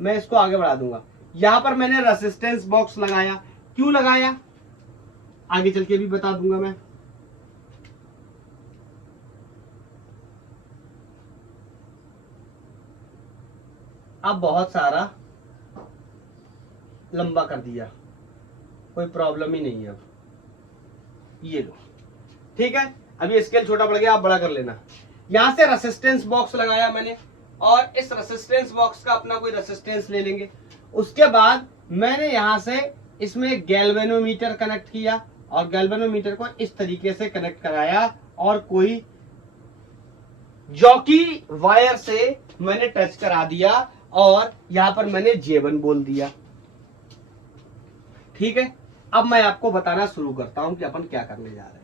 मैं इसको आगे बढ़ा दूंगा। यहां पर मैंने रेसिस्टेंस बॉक्स लगाया। क्यों लगाया आगे चल के भी बता दूंगा मैं। अब बहुत सारा लंबा कर दिया, कोई प्रॉब्लम ही नहीं है। अब ये लो, ठीक है। अभी स्केल छोटा पड़ गया, आप बड़ा कर लेना। यहां से रेसिस्टेंस बॉक्स लगाया मैंने, और इस रेसिस्टेंस बॉक्स का अपना कोई रेसिस्टेंस ले लेंगे। उसके बाद मैंने यहां से इसमें गैल्वेनोमीटर कनेक्ट किया और गैल्वेनोमीटर को इस तरीके से कनेक्ट कराया और कोई जॉकी वायर से मैंने टच करा दिया और यहां पर मैंने J1 बोल दिया। ठीक है, अब मैं आपको बताना शुरू करता हूं कि अपन क्या करने जा रहे हैं।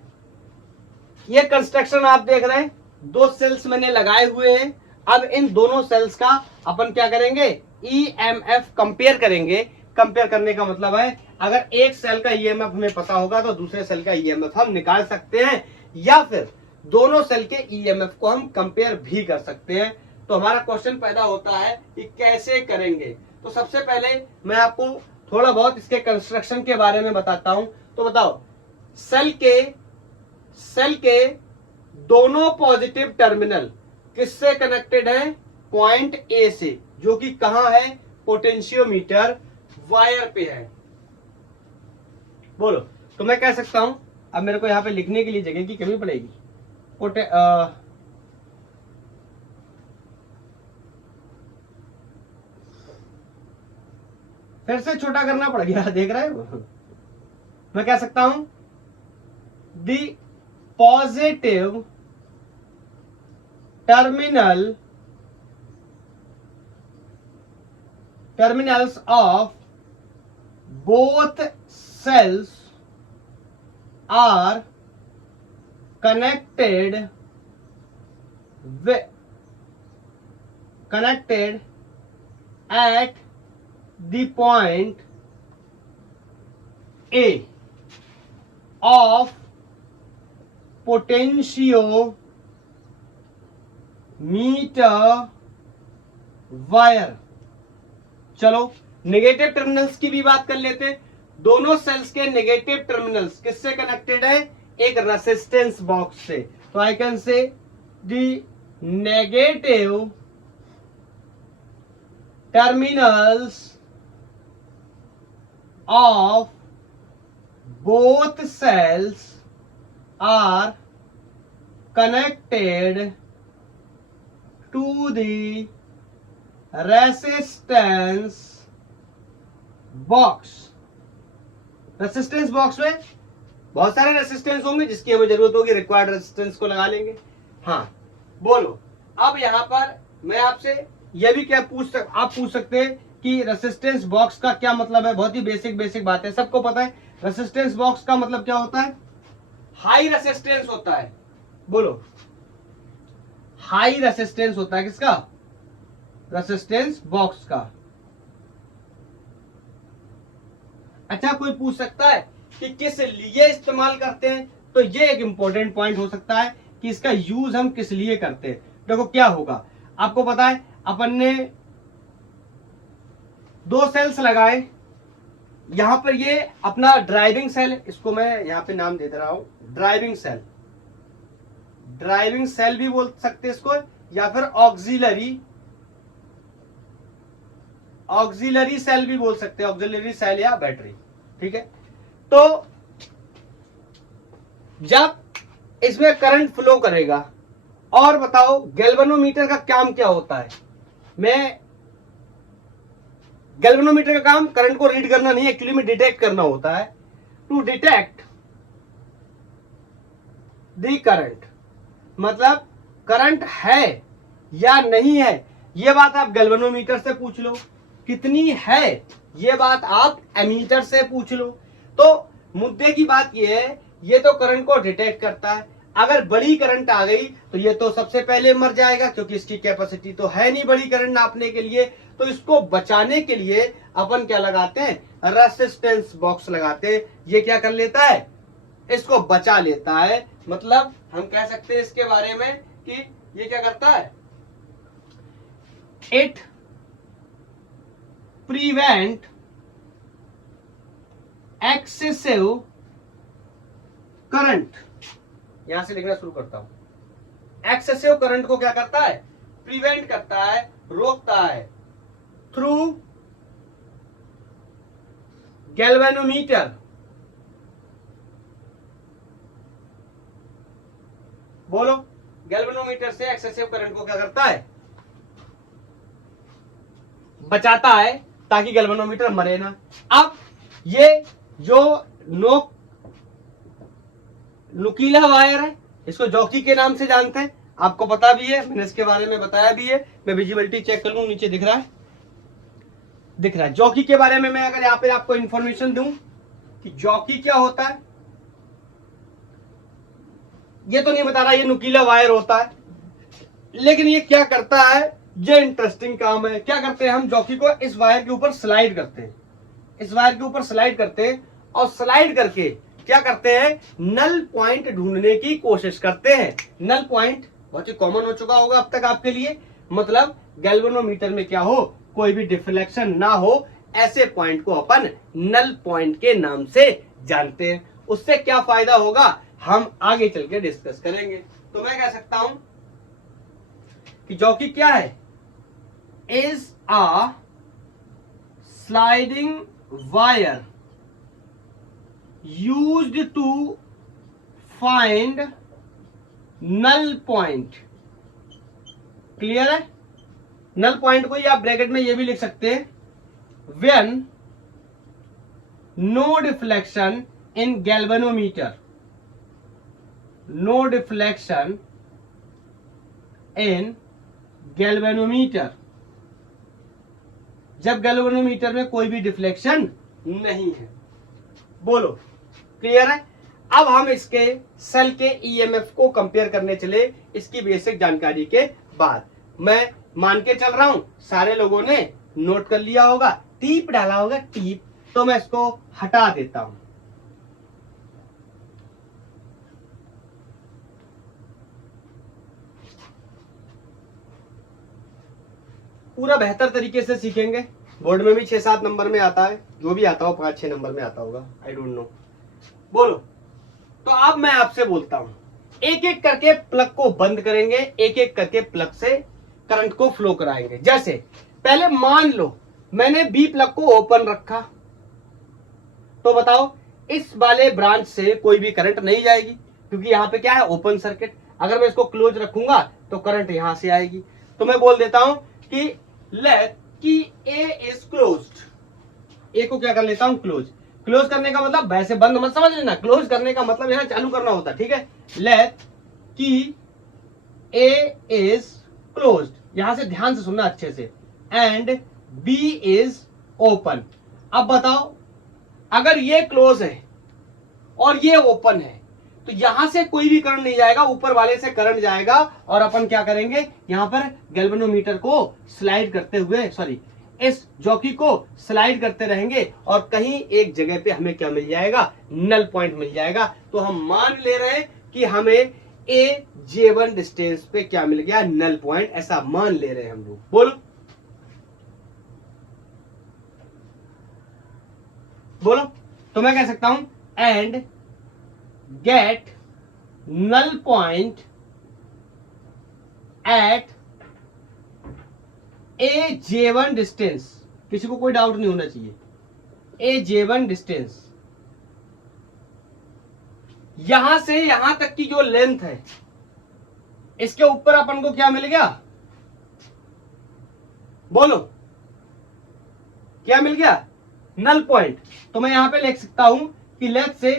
ये कंस्ट्रक्शन आप देख रहे हैं, 2 सेल्स मैंने लगाए हुए हैं। अब इन दोनों सेल्स का अपन क्या करेंगे, EMF कंपेयर करेंगे। कंपेयर करने का मतलब है अगर एक सेल का EMF हमें पता होगा तो दूसरे सेल का EMF हम निकाल सकते हैं, या फिर दोनों सेल के EMF को हम कंपेयर भी कर सकते हैं। तो हमारा क्वेश्चन पैदा होता है कि कैसे करेंगे। तो सबसे पहले मैं आपको थोड़ा बहुत इसके कंस्ट्रक्शन के बारे में बताता हूं। तो बताओ, सेल के दोनों पॉजिटिव टर्मिनल किससे कनेक्टेड है, पॉइंट ए से, जो कि कहां है, पोटेंशियोमीटर वायर पे है। बोलो, तो मैं कह सकता हूं, अब मेरे को यहां पे लिखने के लिए जगह की कमी पड़ेगी। फिर से छोटा करना पड़ गया, देख रहे हो। मैं कह सकता हूं the positive terminals of both cells are connected at the point A of potentiometer wire. चलो नेगेटिव टर्मिनल्स की भी बात कर लेते। दोनों सेल्स के नेगेटिव टर्मिनल्स किससे कनेक्टेड है, एक रेसिस्टेंस बॉक्स से। तो I can say the negative terminals of both cells are connected to the resistance box। Resistance box में बहुत सारे रेसिस्टेंस होंगे जिसकी हमें जरूरत होगी, रिक्वायर्ड रेसिस्टेंस को लगा लेंगे। हाँ बोलो। अब यहां पर मैं आपसे यह भी क्या आप पूछ सकते हैं कि रेसिस्टेंस बॉक्स का क्या मतलब है। बहुत ही बेसिक बात है, सबको पता है। रेसिस्टेंस बॉक्स का मतलब क्या होता है? हाई रेसिस्टेंस होता है। बोलो, हाई रेसिस्टेंस होता है किसका? रेसिस्टेंस बॉक्स का। अच्छा, कोई पूछ सकता है कि किस लिए इस्तेमाल करते हैं, तो ये एक इंपॉर्टेंट पॉइंट हो सकता है कि इसका यूज हम किस लिए करते हैं। देखो क्या होगा, आपको पता है अपन ने 2 सेल्स लगाए। यहां पर ये अपना ड्राइविंग सेल, इसको मैं यहां पे नाम दे रहा हूं ड्राइविंग सेल। ड्राइविंग सेल भी बोल सकते हैं इसको, या फिर ऑक्सिलरी सेल भी बोल सकते हैं, ऑक्सिलरी सेल या बैटरी। ठीक है, तो जब इसमें करंट फ्लो करेगा, और बताओ गैल्वेनोमीटर का काम क्या होता है? गैल्वेनोमीटर का काम करंट को रीड करना नहीं, एक्चुअली में डिटेक्ट करना होता है। टू डिटेक्ट द करंट, मतलब करंट है या नहीं है, यह बात आप गैल्वेनोमीटर से पूछ लो। कितनी है, यह बात आप एमीटर से पूछ लो। तो मुद्दे की बात यह है, ये तो करंट को डिटेक्ट करता है। अगर बड़ी करंट आ गई तो ये तो सबसे पहले मर जाएगा, क्योंकि इसकी कैपेसिटी तो है नहीं बड़ी करंट नापने के लिए। तो इसको बचाने के लिए अपन क्या लगाते हैं? रेसिस्टेंस बॉक्स लगाते हैं। ये क्या कर लेता है? इसको बचा लेता है। मतलब हम कह सकते हैं इसके बारे में कि ये क्या करता है? It prevent excessive current. यहां से लिखना शुरू करता हूं। एक्सेसिव करंट को क्या करता है? प्रिवेंट करता है, रोकता है थ्रू गैल्वेनोमीटर। बोलो, गैल्वेनोमीटर से एक्सेसिव करंट को क्या करता है? बचाता है, ताकि गैल्वेनोमीटर मरे ना। अब ये जो नुकीला वायर है, इसको जॉकी के नाम से जानते हैं, आपको पता भी है, मैंने इसके बारे में बताया भी है। मैं विजिबिलिटी चेक कर लूं, नीचे दिख रहा है, दिख रहा है। जॉकी के बारे में मैं अगर यहां पे आपको इंफॉर्मेशन दूं कि जॉकी क्या होता है, ये तो नहीं बता रहा, ये नुकीला वायर होता है। लेकिन ये क्या करता है, ये इंटरेस्टिंग काम है। क्या करते हैं हम? जॉकी को इस वायर के ऊपर स्लाइड करते हैं, इस वायर के ऊपर स्लाइड करते हैं, और स्लाइड करके क्या करते हैं? नल पॉइंट ढूंढने की कोशिश करते हैं। नल पॉइंट बहुत ही कॉमन हो चुका होगा अब तक आपके लिए। मतलब गैल्वेनोमीटर में क्या हो, कोई भी डिफ्लेक्शन ना हो, ऐसे पॉइंट को अपन नल पॉइंट के नाम से जानते हैं। उससे क्या फायदा होगा, हम आगे चल के डिस्कस करेंगे। तो मैं कह सकता हूं कि जॉकी क्या है? Is a sliding wire used to find null point। Clear है? नल पॉइंट को आप ब्रैकेट में ये भी लिख सकते हैं, when no deflection in galvanometer, no deflection in galvanometer, जब गैल्वेनोमीटर में कोई भी डिफ्लेक्शन नहीं है। बोलो, क्लियर है? अब हम इसके सेल के ईएमएफ को कंपेयर करने चले, इसकी बेसिक जानकारी के बाद। मैं मान के चल रहा हूं सारे लोगों ने नोट कर लिया होगा, टीप डाला होगा, टीप। तो मैं इसको हटा देता हूं। पूरा बेहतर तरीके से सीखेंगे। बोर्ड में भी 6-7 नंबर में आता है, जो भी आता हो 5-6 नंबर में आता होगा, आई डोंट नो। बोलो, तो अब मैं आपसे बोलता हूं, एक एक करके प्लग को बंद करेंगे, एक एक करके प्लग से करंट को फ्लो कराएंगे। जैसे पहले मान लो मैंने बी प्लग को ओपन रखा, तो बताओ इस वाले ब्रांच से कोई भी करंट नहीं जाएगी, क्योंकि यहां पे क्या है? Open circuit. अगर मैं इसको क्लोज रखूंगा तो करंट यहां से आएगी। तो मैं बोल देता हूं कि लेट कि ए इज क्लोज्ड, ए को क्या कर लेता हूं क्लोज। क्लोज करने का मतलब वैसे बंद मत समझ लेना, क्लोज करने का मतलब यहां चालू करना होता है, ठीक है। लेट कि ए इज क्लोज्ड, यहां से ध्यान से सुनना अच्छे से, एंड बी इज ओपन। अब बताओ अगर ये क्लोज है और ये ओपन है तो यहां से कोई भी करंट नहीं जाएगा, ऊपर वाले से करंट जाएगा और अपन क्या करेंगे, यहां पर गैल्वेनोमीटर को स्लाइड करते हुए, सॉरी इस जॉकी को स्लाइड करते रहेंगे और कहीं एक जगह पे हमें क्या मिल जाएगा, नल पॉइंट मिल जाएगा। तो हम मान ले रहे हैं कि हमें ए J1 डिस्टेंस पे क्या मिल गया, नल पॉइंट, ऐसा मान ले रहे हैं हम लोग। बोलो बोलो। तो मैं कह सकता हूं and get null point at a J1 distance, किसी को कोई डाउट नहीं होना चाहिए, ए J1 डिस्टेंस, यहां से यहां तक की जो लेंथ है इसके ऊपर अपन को क्या मिल गया, बोलो क्या मिल गया, नल पॉइंट। तो मैं यहां पे लिख सकता हूं कि लेट से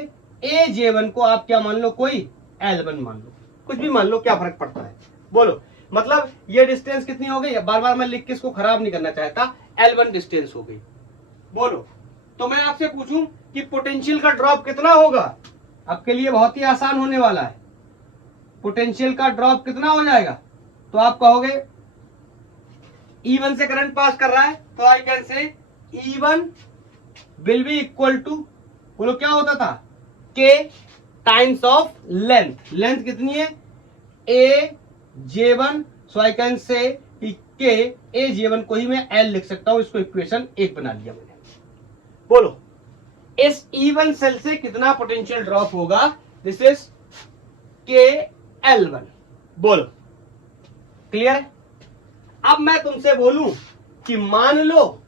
ए J1 को आप क्या मान लो, कोई L1 मान लो, कुछ भी मान लो, क्या फर्क पड़ता है। बोलो मतलब ये डिस्टेंस कितनी हो गई, बार बार मैं लिख के इसको खराब नहीं करना चाहता, L1 डिस्टेंस हो गई। बोलो तो मैं आपसे पूछूं कि पोटेंशियल का ड्रॉप कितना होगा, आपके लिए बहुत ही आसान होने वाला है। पोटेंशियल का ड्रॉप कितना हो जाएगा, तो आप कहोगे E1 से करंट पास कर रहा है तो आई कैन से E1 will be equal to, बोलो क्या होता था, K times of length, length कितनी है A J1, so I can से K A J1 को ही मैं L लिख सकता हूं, इसको इक्वेशन 1 बना लिया मैंने। बोलो इस E1 सेल से कितना पोटेंशियल ड्रॉप होगा, दिस इज KL1। बोलो क्लियर है। अब मैं तुमसे बोलूं कि मान लो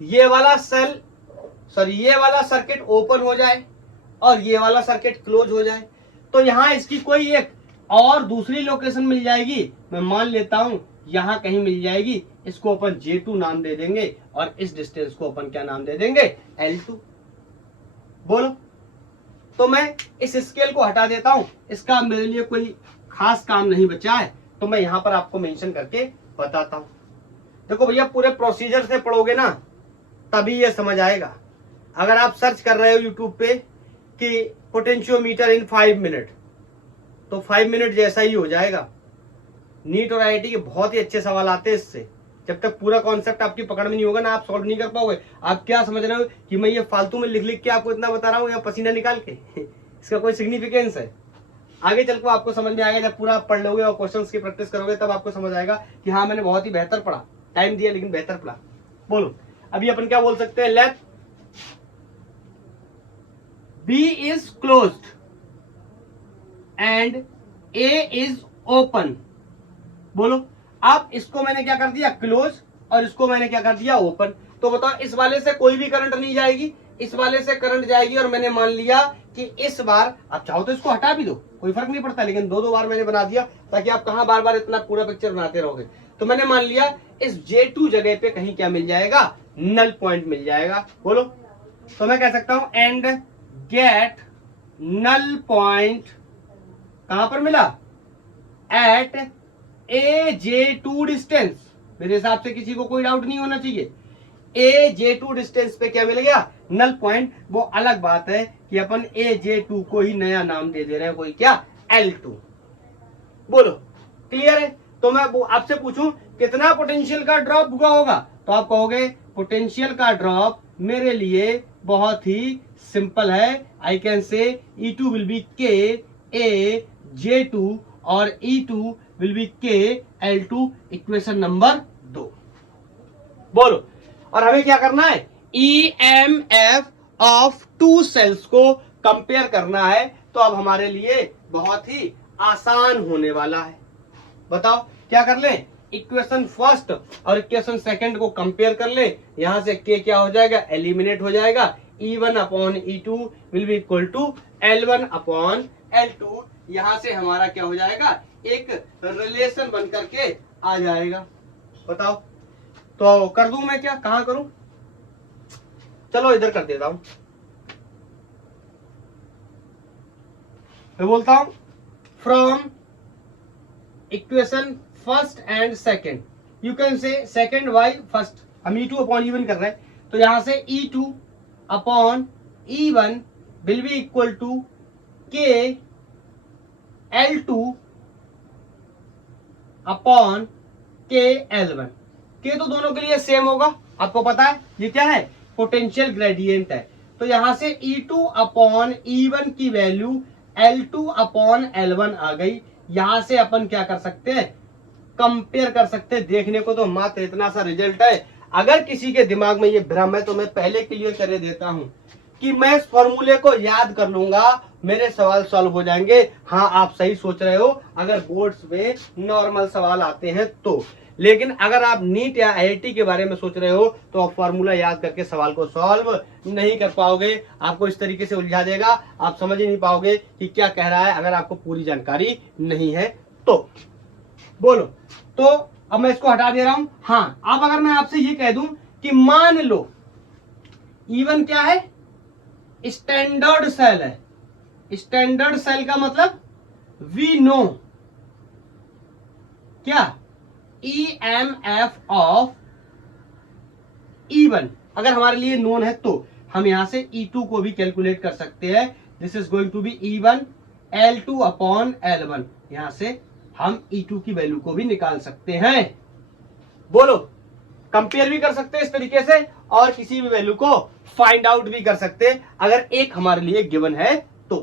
ये वाला सेल, सॉरी ये वाला सर्किट ओपन हो जाए और ये वाला सर्किट क्लोज हो जाए, तो यहां इसकी कोई एक और दूसरी लोकेशन मिल जाएगी, मैं मान लेता हूं यहां कहीं मिल जाएगी, इसको अपन J2 नाम दे देंगे और इस डिस्टेंस को अपन क्या नाम दे देंगे, L2। बोलो तो मैं इस स्केल को हटा देता हूं, इसका मेरे लिए कोई खास काम नहीं बचा है, तो मैं यहां पर आपको मेंशन करके बताता हूं। देखो भैया पूरे प्रोसीजर से पढ़ोगे ना तभी ये समझ आएगा। अगर आप सर्च कर रहे हो यूट्यूब पे कि पोटेंशियोमीटर इन 5 मिनट, तो 5 मिनट जैसा ही हो जाएगा। नीट और IIT के बहुत ही अच्छे सवाल आते हैं इससे। जब तक पूरा कॉन्सेप्ट आपकी पकड़ में नहीं होगा ना, आप सॉल्व नहीं कर पाओगे। आप क्या समझ रहे हो कि मैं ये फालतू में लिख लिख के आपको इतना बता रहा हूँ या पसीना निकाल के इसका कोई सिग्निफिकेंस है? आगे चल को आपको समझ में आएगा, जब पूरा आप पढ़ लोगे और क्वेश्चंस की प्रैक्टिस करोगे तब आपको समझ आएगा कि हाँ मैंने बहुत ही बेहतर पढ़ा, टाइम दिया लेकिन बेहतर पढ़ा। बोलो अभी अपन क्या बोल सकते हैं, let B is closed and A is open. बोलो अब इसको मैंने क्या कर दिया, क्लोज, और इसको मैंने क्या कर दिया, ओपन। तो बताओ इस वाले से कोई भी करंट नहीं जाएगी, इस वाले से करंट जाएगी, और मैंने मान लिया कि इस बार, आप चाहो तो इसको हटा भी दो, कोई फर्क नहीं पड़ता, लेकिन 2-2 बार मैंने बना दिया ताकि आप कहां बार बार इतना पूरा पिक्चर बनाते रहोगे। तो मैंने मान लिया इस J2 जगह पे कहीं क्या मिल जाएगा, नल पॉइंट मिल जाएगा। बोलो तो मैं कह सकता हूं एंड गेट नल पॉइंट, कहां पर मिला, एट J2 डिस्टेंस। मेरे हिसाब से किसी को कोई डाउट नहीं होना चाहिए, J2 डिस्टेंस पे क्या मिल गया, नल पॉइंट। वो अलग बात है कि अपन J2 को ही नया नाम दे दे रहे हैं, कोई क्या, L2। बोलो क्लियर है। तो मैं आपसे पूछूं कितना पोटेंशियल का ड्रॉप हुआ होगा, तो आप कहोगे पोटेंशियल का ड्रॉप मेरे लिए बहुत ही सिंपल है, आई कैन से E2 will B K J2 और E2 will B KL2, equation number 2। बोलो और हमें क्या करना है, EMF ऑफ 2 सेल्स को कंपेयर करना है। तो अब हमारे लिए बहुत ही आसान होने वाला है। बताओ क्या कर लें, इक्वेशन फर्स्ट और इक्वेशन सेकंड को कंपेयर कर ले, यहां से K क्या हो जाएगा, एलिमिनेट हो जाएगा, E1 upon E2 will be equal to L1 upon L2, यहां से हमारा क्या हो जाएगा, एक रिलेशन बन करके आ जाएगा। बताओ तो कर दूं मैं क्या, कहां करूं, चलो इधर कर देता हूं। मैं बोलता हूं from equation first and second, you can say second by first, हम E2 अपॉन E1 कर रहे हैं, तो यहां से E2 upon E1 will be equal to K L2 upon K L1। K तो दोनों के लिए सेम होगा, आपको पता है ये क्या है, पोटेंशियल ग्रेडियंट है। तो यहां से E2 अपॉन E1 की वैल्यू L2 अपॉन L1 आ गई। यहां से अपन क्या कर सकते हैं, कंपेयर कर सकते हैं। देखने को तो मात्र इतना सा रिजल्ट है, अगर किसी के दिमाग में ये भ्रम है तो मैं पहले क्लियर कर देता हूं कि मैं इस फॉर्मूले को याद कर लूंगा, मेरे सवाल सॉल्व हो जाएंगे। हाँ आप सही सोच रहे हो, अगर बोर्ड्स में नॉर्मल सवाल आते हैं तो, लेकिन अगर आप नीट या IIT के बारे में सोच रहे हो तो आप फॉर्मूला याद करके सवाल को सॉल्व नहीं कर पाओगे, आपको इस तरीके से उलझा देगा, आप समझ ही नहीं पाओगे कि क्या कह रहा है अगर आपको पूरी जानकारी नहीं है तो। बोलो, तो अब मैं इसको हटा दे रहा हूं। हाँ, अब अगर मैं आपसे ये कह दूं कि मान लो E1 क्या है, स्टैंडर्ड सेल है। स्टैंडर्ड सेल का मतलब वी नो क्या, EMF ऑफ E1 अगर हमारे लिए नोन है तो हम यहां से E2 को भी कैलकुलेट कर सकते हैं। This is going to be E1 L2 upon L1। यहां से हम E2 की वैल्यू को भी निकाल सकते हैं। बोलो, कंपेयर भी कर सकते हैं इस तरीके से और किसी भी वैल्यू को फाइंड आउट भी कर सकते हैं अगर एक हमारे लिए गिवन है तो।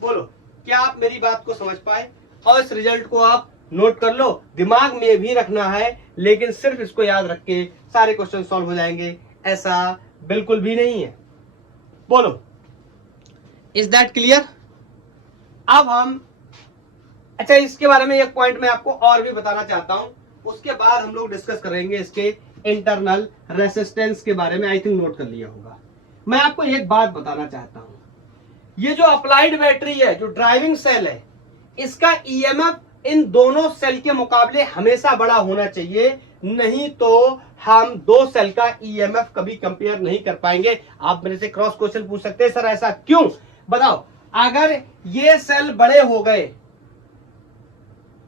बोलो, क्या आप मेरी बात को समझ पाए, और इस रिजल्ट को आप नोट कर लो, दिमाग में भी रखना है, लेकिन सिर्फ इसको याद रख के सारे क्वेश्चन सॉल्व हो जाएंगे ऐसा बिल्कुल भी नहीं है। बोलो, इज दैट क्लियर। अब हम, अच्छा इसके बारे में एक पॉइंट मैं आपको और भी बताना चाहता हूं, उसके बाद हम लोग डिस्कस करेंगे इसके इंटरनल रेसिस्टेंस के बारे में। आई थिंक नोट कर लिया होगा। मैं आपको एक बात बताना चाहता हूं, ये जो अप्लाइड बैटरी है, जो ड्राइविंग सेल है, इसका EMF इन दोनों सेल के मुकाबले हमेशा बड़ा होना चाहिए, नहीं तो हम दो सेल का EMF कभी कंपेयर नहीं कर पाएंगे। आप मेरे से क्रॉस क्वेश्चन पूछ सकते हैं, सर ऐसा क्यों, बताओ। अगर ये सेल बड़े हो गए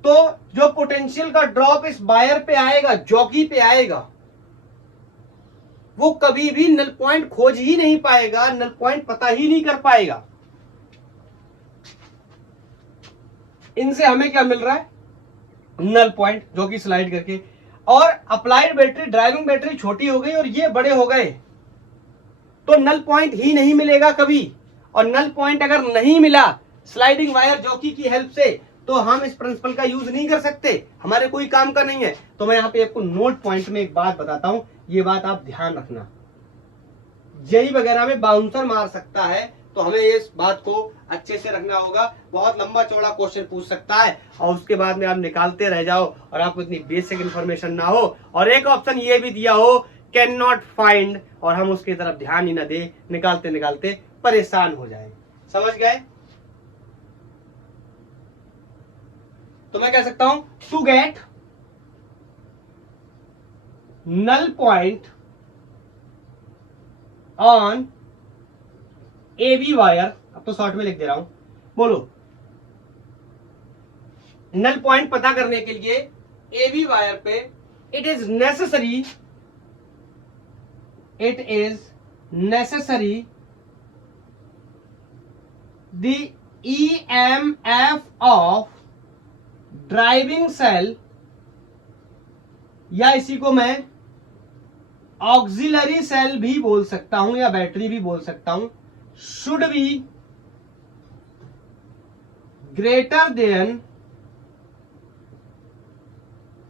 तो जो पोटेंशियल का ड्रॉप इस वायर पे आएगा, जॉकी पे आएगा, वो कभी भी नल पॉइंट खोज ही नहीं पाएगा, नल पॉइंट पता ही नहीं कर पाएगा। इनसे हमें क्या मिल रहा है, नल पॉइंट, जो कि स्लाइड करके, और अप्लाइड बैटरी, ड्राइविंग बैटरी छोटी हो गई और ये बड़े हो गए तो नल पॉइंट ही नहीं मिलेगा कभी। और नल पॉइंट अगर नहीं मिला स्लाइडिंग वायर जॉकी की हेल्प से, तो हम इस प्रिंसिपल का यूज नहीं कर सकते, हमारे कोई काम का नहीं है। तो मैं यहां पे आपको नोट पॉइंट में एक बात बताता हूं, ये बात आप ध्यान रखना। जेई वगैरह में बाउंसर मार सकता है, तो हमें इस बात को अच्छे से रखना होगा। बहुत लंबा चौड़ा क्वेश्चन पूछ सकता है और उसके बाद में आप निकालते रह जाओ और आपको इतनी बेसिक इंफॉर्मेशन ना हो, और एक ऑप्शन ये भी दिया हो कैन नॉट फाइंड, और हम उसकी तरफ ध्यान ही ना दे, निकालते निकालते परेशान हो जाए। समझ गए। तो मैं कह सकता हूं to get null point on AB wire, अब तो शॉर्ट में लिख दे रहा हूं, बोलो, नल पॉइंट पता करने के लिए AB वायर पे it is necessary the EMF of driving cell, या इसी को मैं ऑक्सिलरी सेल भी बोल सकता हूं या बैटरी भी बोल सकता हूं, should be greater than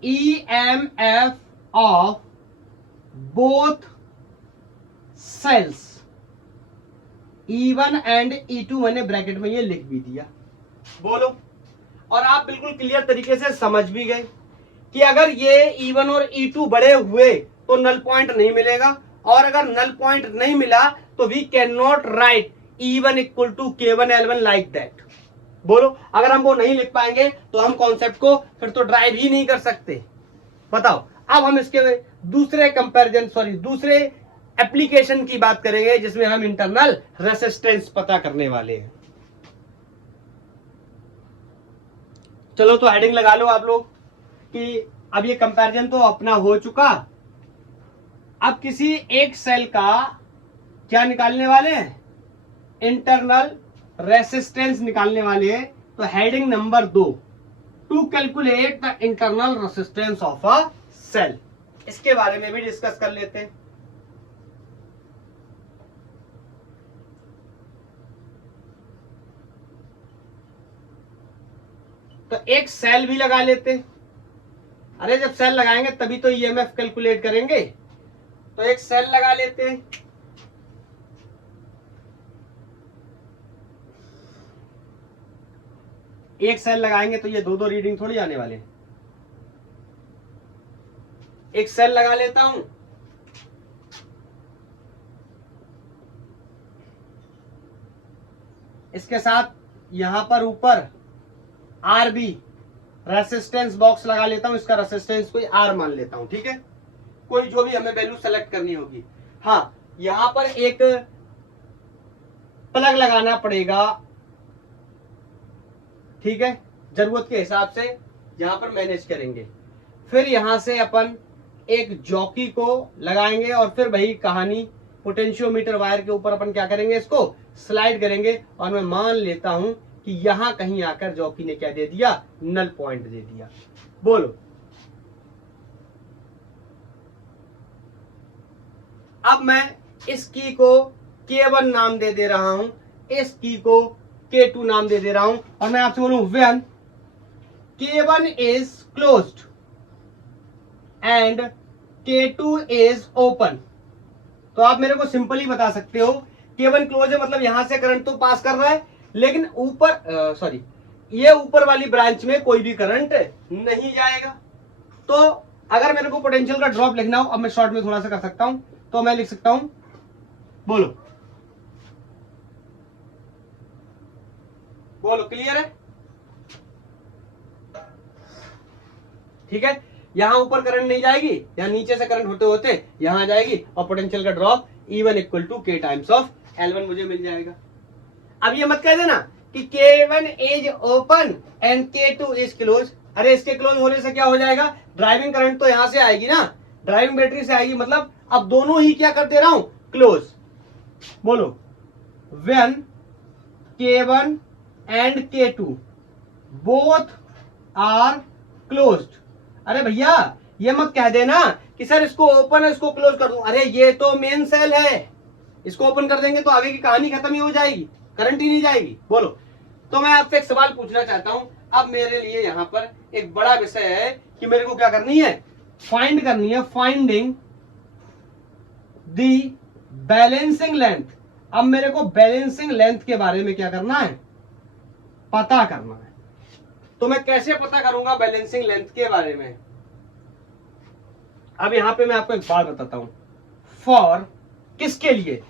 EMF of both cells, E1 and E2 मैंने ब्रैकेट में ये लिख भी दिया। बोलो, और आप बिल्कुल क्लियर तरीके से समझ भी गए कि अगर ये E1 और E2 बड़े हुए तो नल पॉइंट नहीं मिलेगा, और अगर नल पॉइंट नहीं मिला तो we can not write E1 equal to K1 L1 like that. बोलो, अगर हम वो नहीं लिख पाएंगे तो हम कॉन्सेप्ट को फिर तो ड्राइव ही नहीं कर सकते। बताओ, अब हम इसके दूसरे एप्लीकेशन की बात करेंगे जिसमें हम इंटरनल रेसिस्टेंस पता करने वाले हैं। चलो तो हेडिंग लगा लो आप लोग कि अब ये कंपैरिजन तो अपना हो चुका। अब किसी एक सेल का क्या निकालने वाले हैं, इंटरनल रेसिस्टेंस निकालने वाले हैं। तो heading number 2, to calculate the internal resistance of a cell, इसके बारे में भी डिस्कस कर लेते हैं। तो एक सेल भी लगा लेते हैं। अरे जब सेल लगाएंगे तभी तो ईएमएफ कैलकुलेट करेंगे। तो एक सेल लगा लेते हैं। एक सेल लगाएंगे तो ये दो दो रीडिंग थोड़ी आने वाले हैं। एक सेल लगा लेता हूं, इसके साथ यहां पर ऊपर आरबी रेसिस्टेंस बॉक्स लगा लेता हूं। इसका रेसिस्टेंस कोई आर मान लेता हूं, ठीक है, कोई जो भी हमें वैल्यू सेलेक्ट करनी होगी। हाँ, यहां पर एक प्लग लगाना पड़ेगा, ठीक है, जरूरत के हिसाब से यहां पर मैनेज करेंगे। फिर यहां से अपन एक जॉकी को लगाएंगे और फिर वही कहानी, पोटेंशियोमीटर वायर के ऊपर अपन क्या करेंगे, इसको स्लाइड करेंगे। और मैं मान लेता हूं कि यहां कहीं आकर जॉकी ने क्या दे दिया, नल पॉइंट दे दिया। बोलो, अब मैं इस की को K1 नाम दे रहा हूं, इस की को K2 नाम दे रहा हूं, और मैं आपसे बोलूं when K1 is closed and K2 is open, तो आप मेरे को सिंपली बता सकते हो K1 क्लोज है, मतलब यहां से करंट तो पास कर रहा है, लेकिन ऊपर ये ऊपर वाली ब्रांच में कोई भी करंट नहीं जाएगा। तो अगर मेरे को पोटेंशियल का ड्रॉप लिखना हो, अब मैं शॉर्ट में थोड़ा सा कर सकता हूं, तो मैं लिख सकता हूं, बोलो बोलो, क्लियर है? ठीक है, यहां ऊपर करंट नहीं जाएगी, यहां नीचे से करंट होते होते यहां जाएगी, और पोटेंशियल का drop E1 equal to K times of L1 मुझे मिल जाएगा। अब ये मत कह देना कि K1 is open and K2 is close. अरे इसके क्लोज होने से क्या हो जाएगा, ड्राइविंग करंट तो यहां से आएगी ना, ड्राइविंग बैटरी से आएगी, मतलब अब दोनों ही क्या कर दे रहा हूं, क्लोज। बोलो, when K1 and K2 both are closed. अरे भैया ये मत कह देना कि सर इसको ओपन है इसको क्लोज कर दूं। अरे ये तो मेन सेल है, इसको ओपन कर देंगे तो आगे की कहानी खत्म ही हो जाएगी, करंट ही नहीं जाएगी। बोलो, तो मैं आपसे एक सवाल पूछना चाहता हूं। अब मेरे लिए यहां पर एक बड़ा विषय है कि मेरे को क्या करनी है, फाइंड करनी है, फाइंडिंग दी बैलेंसिंग लेंथ। अब मेरे को बैलेंसिंग लेंथ के बारे में क्या करना है, पता करना है। तो मैं कैसे पता करूंगा बैलेंसिंग लेंथ के बारे में? अब यहां पे मैं आपको एक बात बताता हूं, फॉर किसके लिए,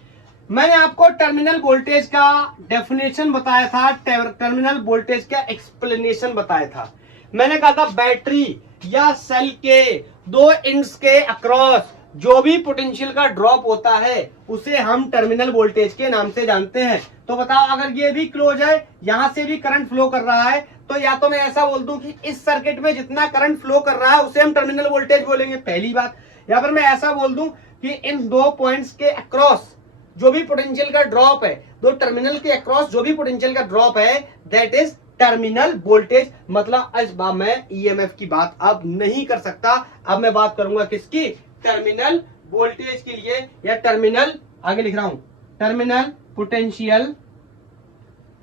मैंने आपको टर्मिनल वोल्टेज का डेफिनेशन बताया था, टर्मिनल वोल्टेज का एक्सप्लेनेशन बताया था। मैंने कहा था बैटरी या सेल के दो एंड्स के अक्रॉस जो भी पोटेंशियल का ड्रॉप होता है उसे हम टर्मिनल वोल्टेज के नाम से जानते हैं। तो बताओ, अगर ये भी क्लोज है, यहां से भी करंट फ्लो कर रहा है, तो या तो मैं ऐसा बोल दूं कि इस सर्किट में जितना करंट फ्लो कर रहा है उसे हम टर्मिनल वोल्टेज बोलेंगे, पहली बात। या फिर मैं ऐसा बोल दूं कि इन दो पॉइंट्स के अक्रॉस जो भी पोटेंशियल का ड्रॉप है, दो टर्मिनल के अक्रॉस जो भी पोटेंशियल का ड्रॉप है, दैट इज टर्मिनल वोल्टेज। मतलब इस बार मैं ईएमएफ की बात अब नहीं कर सकता, अब मैं बात करूंगा किसकी, टर्मिनल वोल्टेज के लिए, या टर्मिनल, आगे लिख रहा हूं, terminal potential,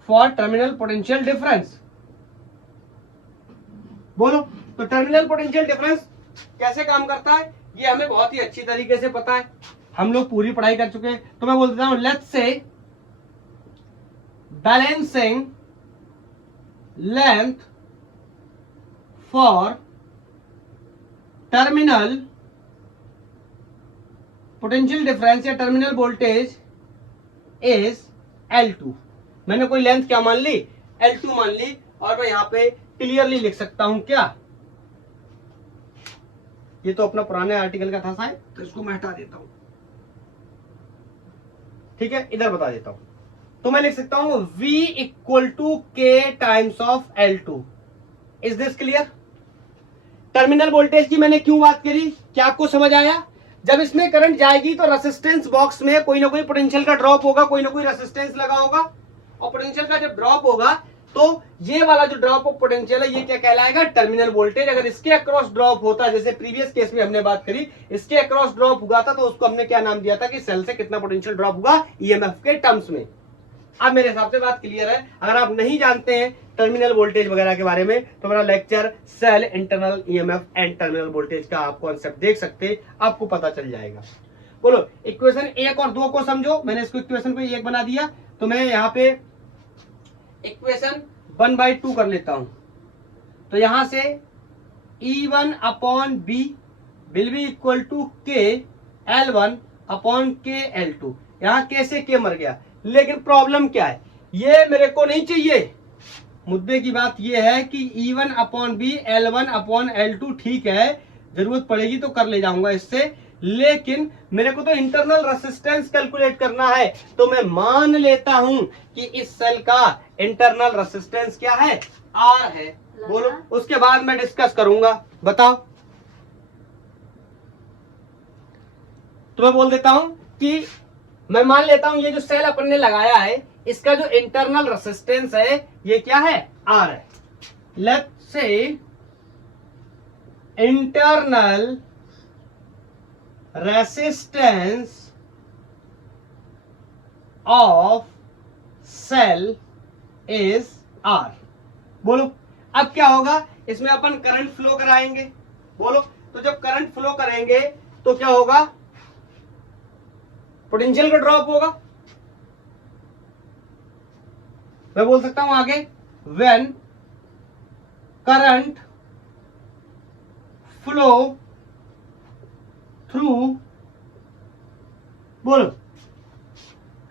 for terminal potential difference. बोलो, तो टर्मिनल पोटेंशियल डिफरेंस कैसे काम करता है ये हमें बहुत ही अच्छी तरीके से पता है, हम लोग पूरी पढ़ाई कर चुके हैं। तो मैं बोल देता हूं, let's say balancing length for terminal potential difference या टर्मिनल वोल्टेज इज L2। मैंने कोई लेंथ क्या मान ली, L2 मान ली, और मैं यहाँ पे क्लियरली लिख सकता हूं क्या, ये तो अपना पुराने आर्टिकल का था शायद, तो इसको मैं हटा देता हूं, ठीक है, इधर बता देता हूं। तो मैं लिख सकता हूं V equal to K times of L2। Is this clear? Terminal voltage की मैंने क्यों बात करी, क्या आपको समझ आया? जब इसमें करंट जाएगी तो रेसिस्टेंस बॉक्स में कोई ना कोई पोटेंशियल का ड्रॉप होगा, कोई ना कोई रेसिस्टेंस लगा होगा, और पोटेंशियल का जब ड्रॉप होगा तो ये वाला जो ड्रॉप ऑफ पोटेंशियल है ये क्या कहलाएगा, टर्मिनल वोल्टेज। अगर इसके अक्रॉस ड्रॉप होता, जैसे प्रीवियस केस में हमने बात करी, इसके अक्रॉस ड्रॉप हुआ था, तो उसको हमने क्या नाम दिया था कि सेल से कितना पोटेंशियल ड्रॉप हुआ ईएमएफ के टर्म्स में। अब मेरे हिसाब से बात क्लियर है। अगर आप नहीं जानते हैं टर्मिनल वोल्टेज वगैरह के बारे में, तो मेरा lecture cell internal EMF and terminal voltage का आप कॉन्सेप्ट देख सकते हैं, आपको पता चल जाएगा। बोलो इक्वेशन 1 और 2 को समझो। मैंने इसको इक्वेशन को 1 बना दिया, तो मैं यहाँ पे इक्वेशन 1/2 कर लेता हूं। तो यहां से E1 upon B will be equal to K L1 upon K L2। यहां K से K मर गया, लेकिन प्रॉब्लम क्या है, ये मेरे को नहीं चाहिए। मुद्दे की बात ये है कि E1 upon B L1 upon L2 ठीक है, जरूरत पड़ेगी तो कर ले जाऊंगा इससे, लेकिन मेरे को तो इंटरनल रेसिस्टेंस कैलकुलेट करना है। तो मैं मान लेता हूं कि इस सेल का इंटरनल रेसिस्टेंस क्या है, R है। बोलो, उसके बाद मैं डिस्कस करूंगा, बताओ। तो मैं बोल देता हूं कि मैं मान लेता हूं ये जो सेल अपन ने लगाया है, इसका जो इंटरनल रेसिस्टेंस है ये क्या है, R है। Let's say internal resistance of cell is R। बोलो अब क्या होगा, इसमें अपन करंट फ्लो कराएंगे। बोलो, तो जब करंट फ्लो करेंगे तो क्या होगा, पोटेंशियल का ड्रॉप होगा। मैं बोल सकता हूं आगे, व्हेन करंट फ्लो थ्रू, बोलो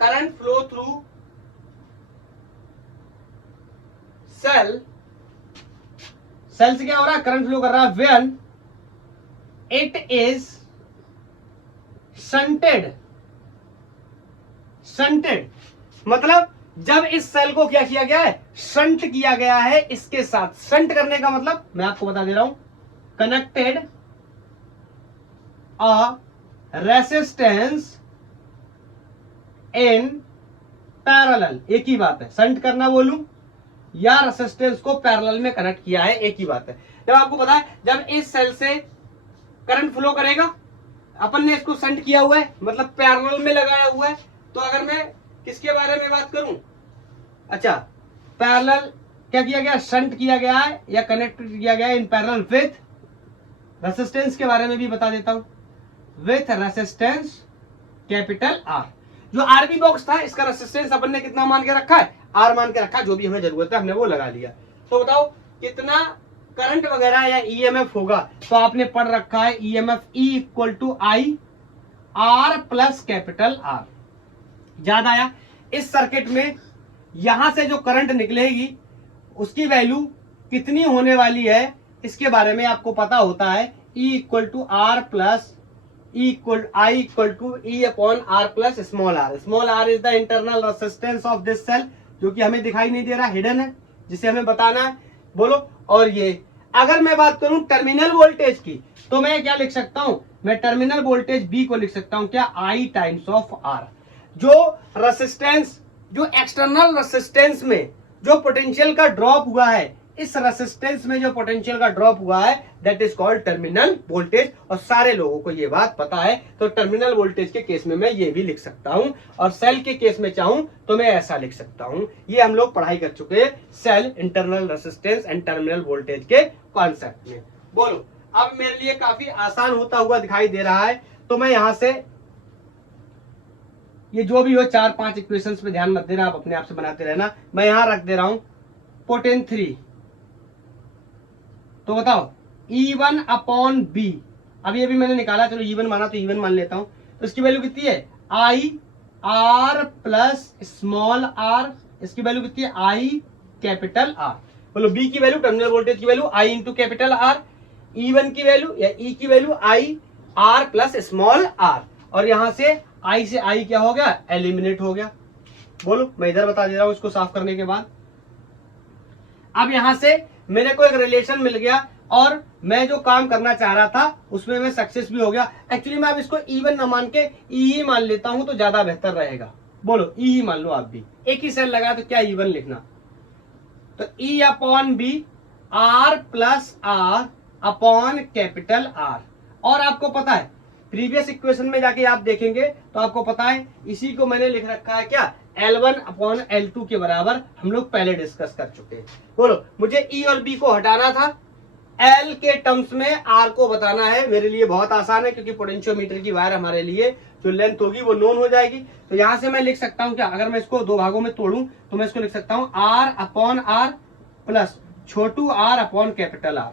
current flow through cell, cell से क्या हो रहा है, करंट फ्लो कर रहा है, when it is shunted. Shunted मतलब जब इस सेल को क्या किया गया है, शंट किया गया है इसके साथ। शंट करने का मतलब मैं आपको बता दे रहा हूं, connected a resistance in parallel, एक ही बात है। शंट करना बोलूं या रेसिस्टेंस को पैरेलल में कनेक्ट किया है, एक ही बात है। जब आपको पता है, जब इस सेल से करंट फ्लो करेगा, अपन ने इसको शंट किया हुआ है, मतलब पैरेलल में लगाया हुआ है। तो अगर मैं किसके बारे में बात करूं, अच्छा पैरेलल क्या किया गया, शंट किया गया है या कनेक्ट किया गया है इन पैरेलल विथ रेसिस्टेंस के बारे में भी बता देता हूं, विथ रेसिस्टेंस कैपिटल R। जो आरबी बॉक्स था, इसका रेसिस्टेंस अपन ने कितना मान के रखा है, R मान के रखा, जो भी हमें जरूरत है हमने वो लगा लिया। तो बताओ कितना करंट वगैरह या ईएमएफ होगा, तो आपने पढ़ रखा है EMF E equal to I R plus capital R। याद आया? इस सर्किट में यहां से जो करंट निकलेगी उसकी वैल्यू कितनी होने वाली है, इसके बारे में आपको पता होता है। E equal to R plus I equal to E upon R plus small r। Small r is the internal resistance of this cell, जो कि हमें दिखाई नहीं दे रहा, हिडन है, जिसे हमें बताना है। बोलो, और ये अगर मैं बात करूं टर्मिनल वोल्टेज की, तो मैं क्या लिख सकता हूं, मैं टर्मिनल वोल्टेज B को लिख सकता हूं क्या, I टाइम्स ऑफ R। जो रेसिस्टेंस, जो एक्सटर्नल रेसिस्टेंस में जो पोटेंशियल का ड्रॉप हुआ है, इस रेसिस्टेंस में जो पोटेंशियल का ड्रॉप हुआ है, that is called terminal voltage. और सारे लोगों को ये बात पता है। तो टर्मिनल वोल्टेज के केस में मैं ये भी लिख सकता हूं, और सेल के केस में चाहूं तो मैं ऐसा लिख सकता हूं। ये हम लोग पढ़ाई कर चुके हैं cell internal resistance and terminal voltage के कॉन्सेप्ट में। बोलो, अब मेरे लिए काफी आसान होता हुआ दिखाई दे रहा है। तो मैं यहां से ये जो भी हो 4-5 इक्वेशंस पे ध्यान मत देना, आप अपने आप से बनाते रहना। मैं यहां रख दे रहा हूं पोटेन 3। तो बताओ E1 अपॉन बी, अब ये भी मैंने निकाला, चलो E1 माना तो E1 मान लेता हूं। तो इसकी वैल्यू कितनी है, I R plus small r। इसकी वैल्यू कितनी है, I कैपिटल आर। बोलो बी की वैल्यू, टर्मिनल वोल्टेज की value I into capital R, E1 की वैल्यू या E की value I R plus small R, और यहां से आई से आई क्या हो गया, एलिमिनेट हो गया। बोलो मैं इधर बता दे रहा हूं इसको साफ करने के बाद। अब यहां से मेरे को एक रिलेशन मिल गया और मैं जो काम करना चाह रहा था उसमें मैं सक्सेस भी हो गया। एक्चुअली मैं अब इसको E1 ना मान के E ही मान लेता हूं तो ज्यादा बेहतर रहेगा। बोलो E ही मान लो आप भी, एक ही सेल लगा तो क्या E1 लिखना, तो E upon B R plus R upon capital R. और आपको पता है प्रीवियस इक्वेशन में जाके आप देखेंगे तो आपको पता है इसी को मैंने लिख रखा है क्या, L1 अपॉन L2 के बराबर, हम लोग पहले डिस्कस कर चुके हैं। बोलो मुझे E और B को हटाना था, L के टर्म्स में R को बताना है, मेरे लिए बहुत आसान है क्योंकि पोटेंशियोमीटर की वायर हमारे लिए जो लेंथ होगी वो नोन हो जाएगी। तो यहां से मैं लिख सकता हूं क्या, अगर मैं इसको दो भागों में तोड़ूं तो मैं इसको लिख सकता हूं R अपॉन R प्लस छोटू r upon capital R।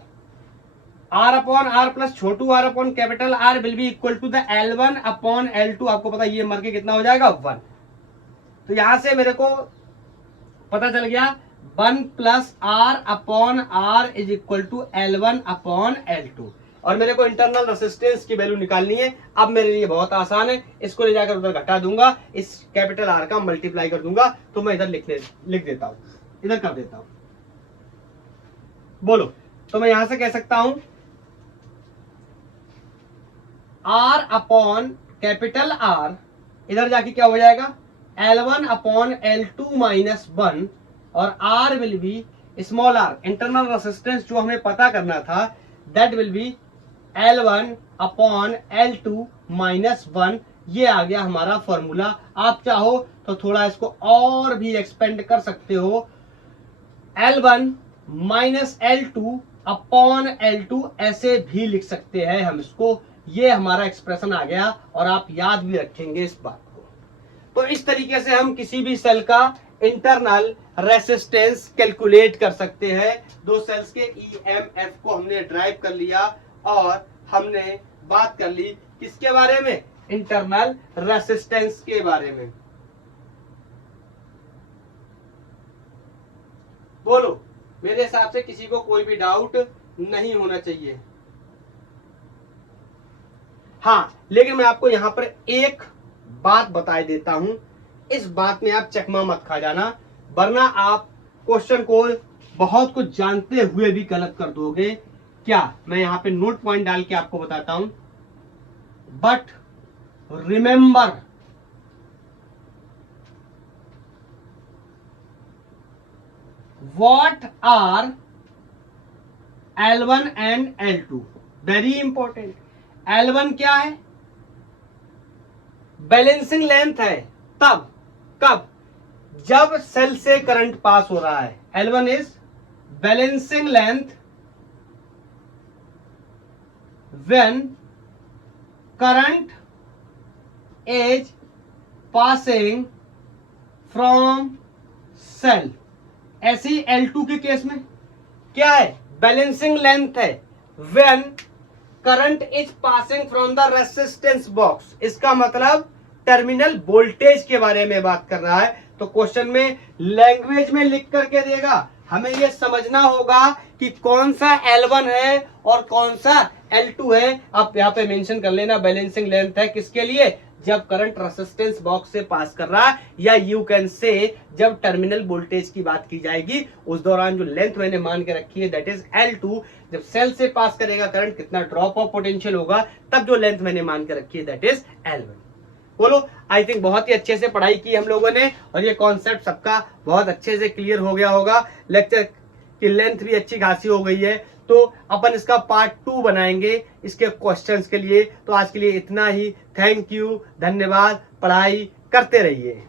R upon R plus छोटू r upon capital R will be equal to the L1 upon L2। आपको पता है ये मर के कितना हो जाएगा, 1। तो यहां से मेरे को पता चल गया 1 plus R upon R is equal to L1 upon L2। और मेरे को इंटरनल रेसिस्टेंस की वैल्यू निकालनी है। अब मेरे लिए बहुत आसान है, इसको ले जाकर उधर घटा दूंगा, इस कैपिटल R का मल्टीप्लाई कर दूंगा, तो मैं इधर लिख देता हूं, इधर कर देता हूं। बोलो तो मैं यहां से कह सकता हूं R अपॉन कैपिटल R, इधर जाके क्या हो जाएगा L1 अपॉन L2 माइनस 1, और R will B small r, internal resistance जो हमें पता करना था, that will be L1 upon L2 minus 1। ये आ गया हमारा फॉर्मूला। आप चाहो तो थोड़ा इसको और भी एक्सपेंड कर सकते हो, L1 minus L2 upon L2 ऐसे भी लिख सकते हैं हम इसको। ये हमारा एक्सप्रेशन आ गया और आप याद भी रखेंगे इस बात को। तो इस तरीके से हम किसी भी सेल का इंटरनल रेसिस्टेंस कैलकुलेट कर सकते हैं। दो सेल्स के EMF को हमने ड्राइव कर लिया और हमने बात कर ली किसके बारे में, इंटरनल रेसिस्टेंस के बारे में। बोलो मेरे हिसाब से किसी को कोई भी डाउट नहीं होना चाहिए। हाँ लेकिन मैं आपको यहां पर एक बात बता देता हूं, इस बात में आप चकमा मत खा जाना, वरना आप क्वेश्चन को बहुत कुछ जानते हुए भी गलत कर दोगे। क्या, मैं यहां पे नोट पॉइंट डाल के आपको बताता हूं, but remember what are L1 and L2, very important. L1 क्या है, बैलेंसिंग लेंथ है, तब कब, जब सेल से करंट पास हो रहा है। L1 is balancing length when current is passing from cell. ऐसे ही L2 के केस में क्या है, बैलेंसिंग लेंथ है when current is passing from the resistance box. इसका मतलब टर्मिनल वोल्टेज के बारे में बात कर रहा है। तो क्वेश्चन में लैंग्वेज में लिख करके देगा, हमें यह समझना होगा कि कौन सा L1 है और कौन सा L2 है। आप यहां पे मेंशन कर लेना, बैलेंसिंग लेंथ है किसके लिए, जब करंट रेसिस्टेंस बॉक्स से पास कर रहा है, या यू कैन से जब टर्मिनल वोल्टेज की बात की जाएगी उस दौरान जो लेंथ मैंने मान के रखी है दैट इज L2। जब सेल से पास करेगा करंट, कितना ड्रॉप ऑफ पोटेंशियल होगा, तब जो लेंथ मैंने मान के रखी है दैट इज L1। बोलो आई थिंक बहुत ही अच्छे से पढ़ाई की हम लोगों ने और ये कॉन्सेप्ट सबका बहुत अच्छे से क्लियर हो गया होगा। लेक्चर की लेंथ भी अच्छी खासी हो गई है, तो अपन इसका पार्ट 2 बनाएंगे इसके क्वेश्चंस के लिए। तो आज के लिए इतना ही, थैंक यू, धन्यवाद, पढ़ाई करते रहिए।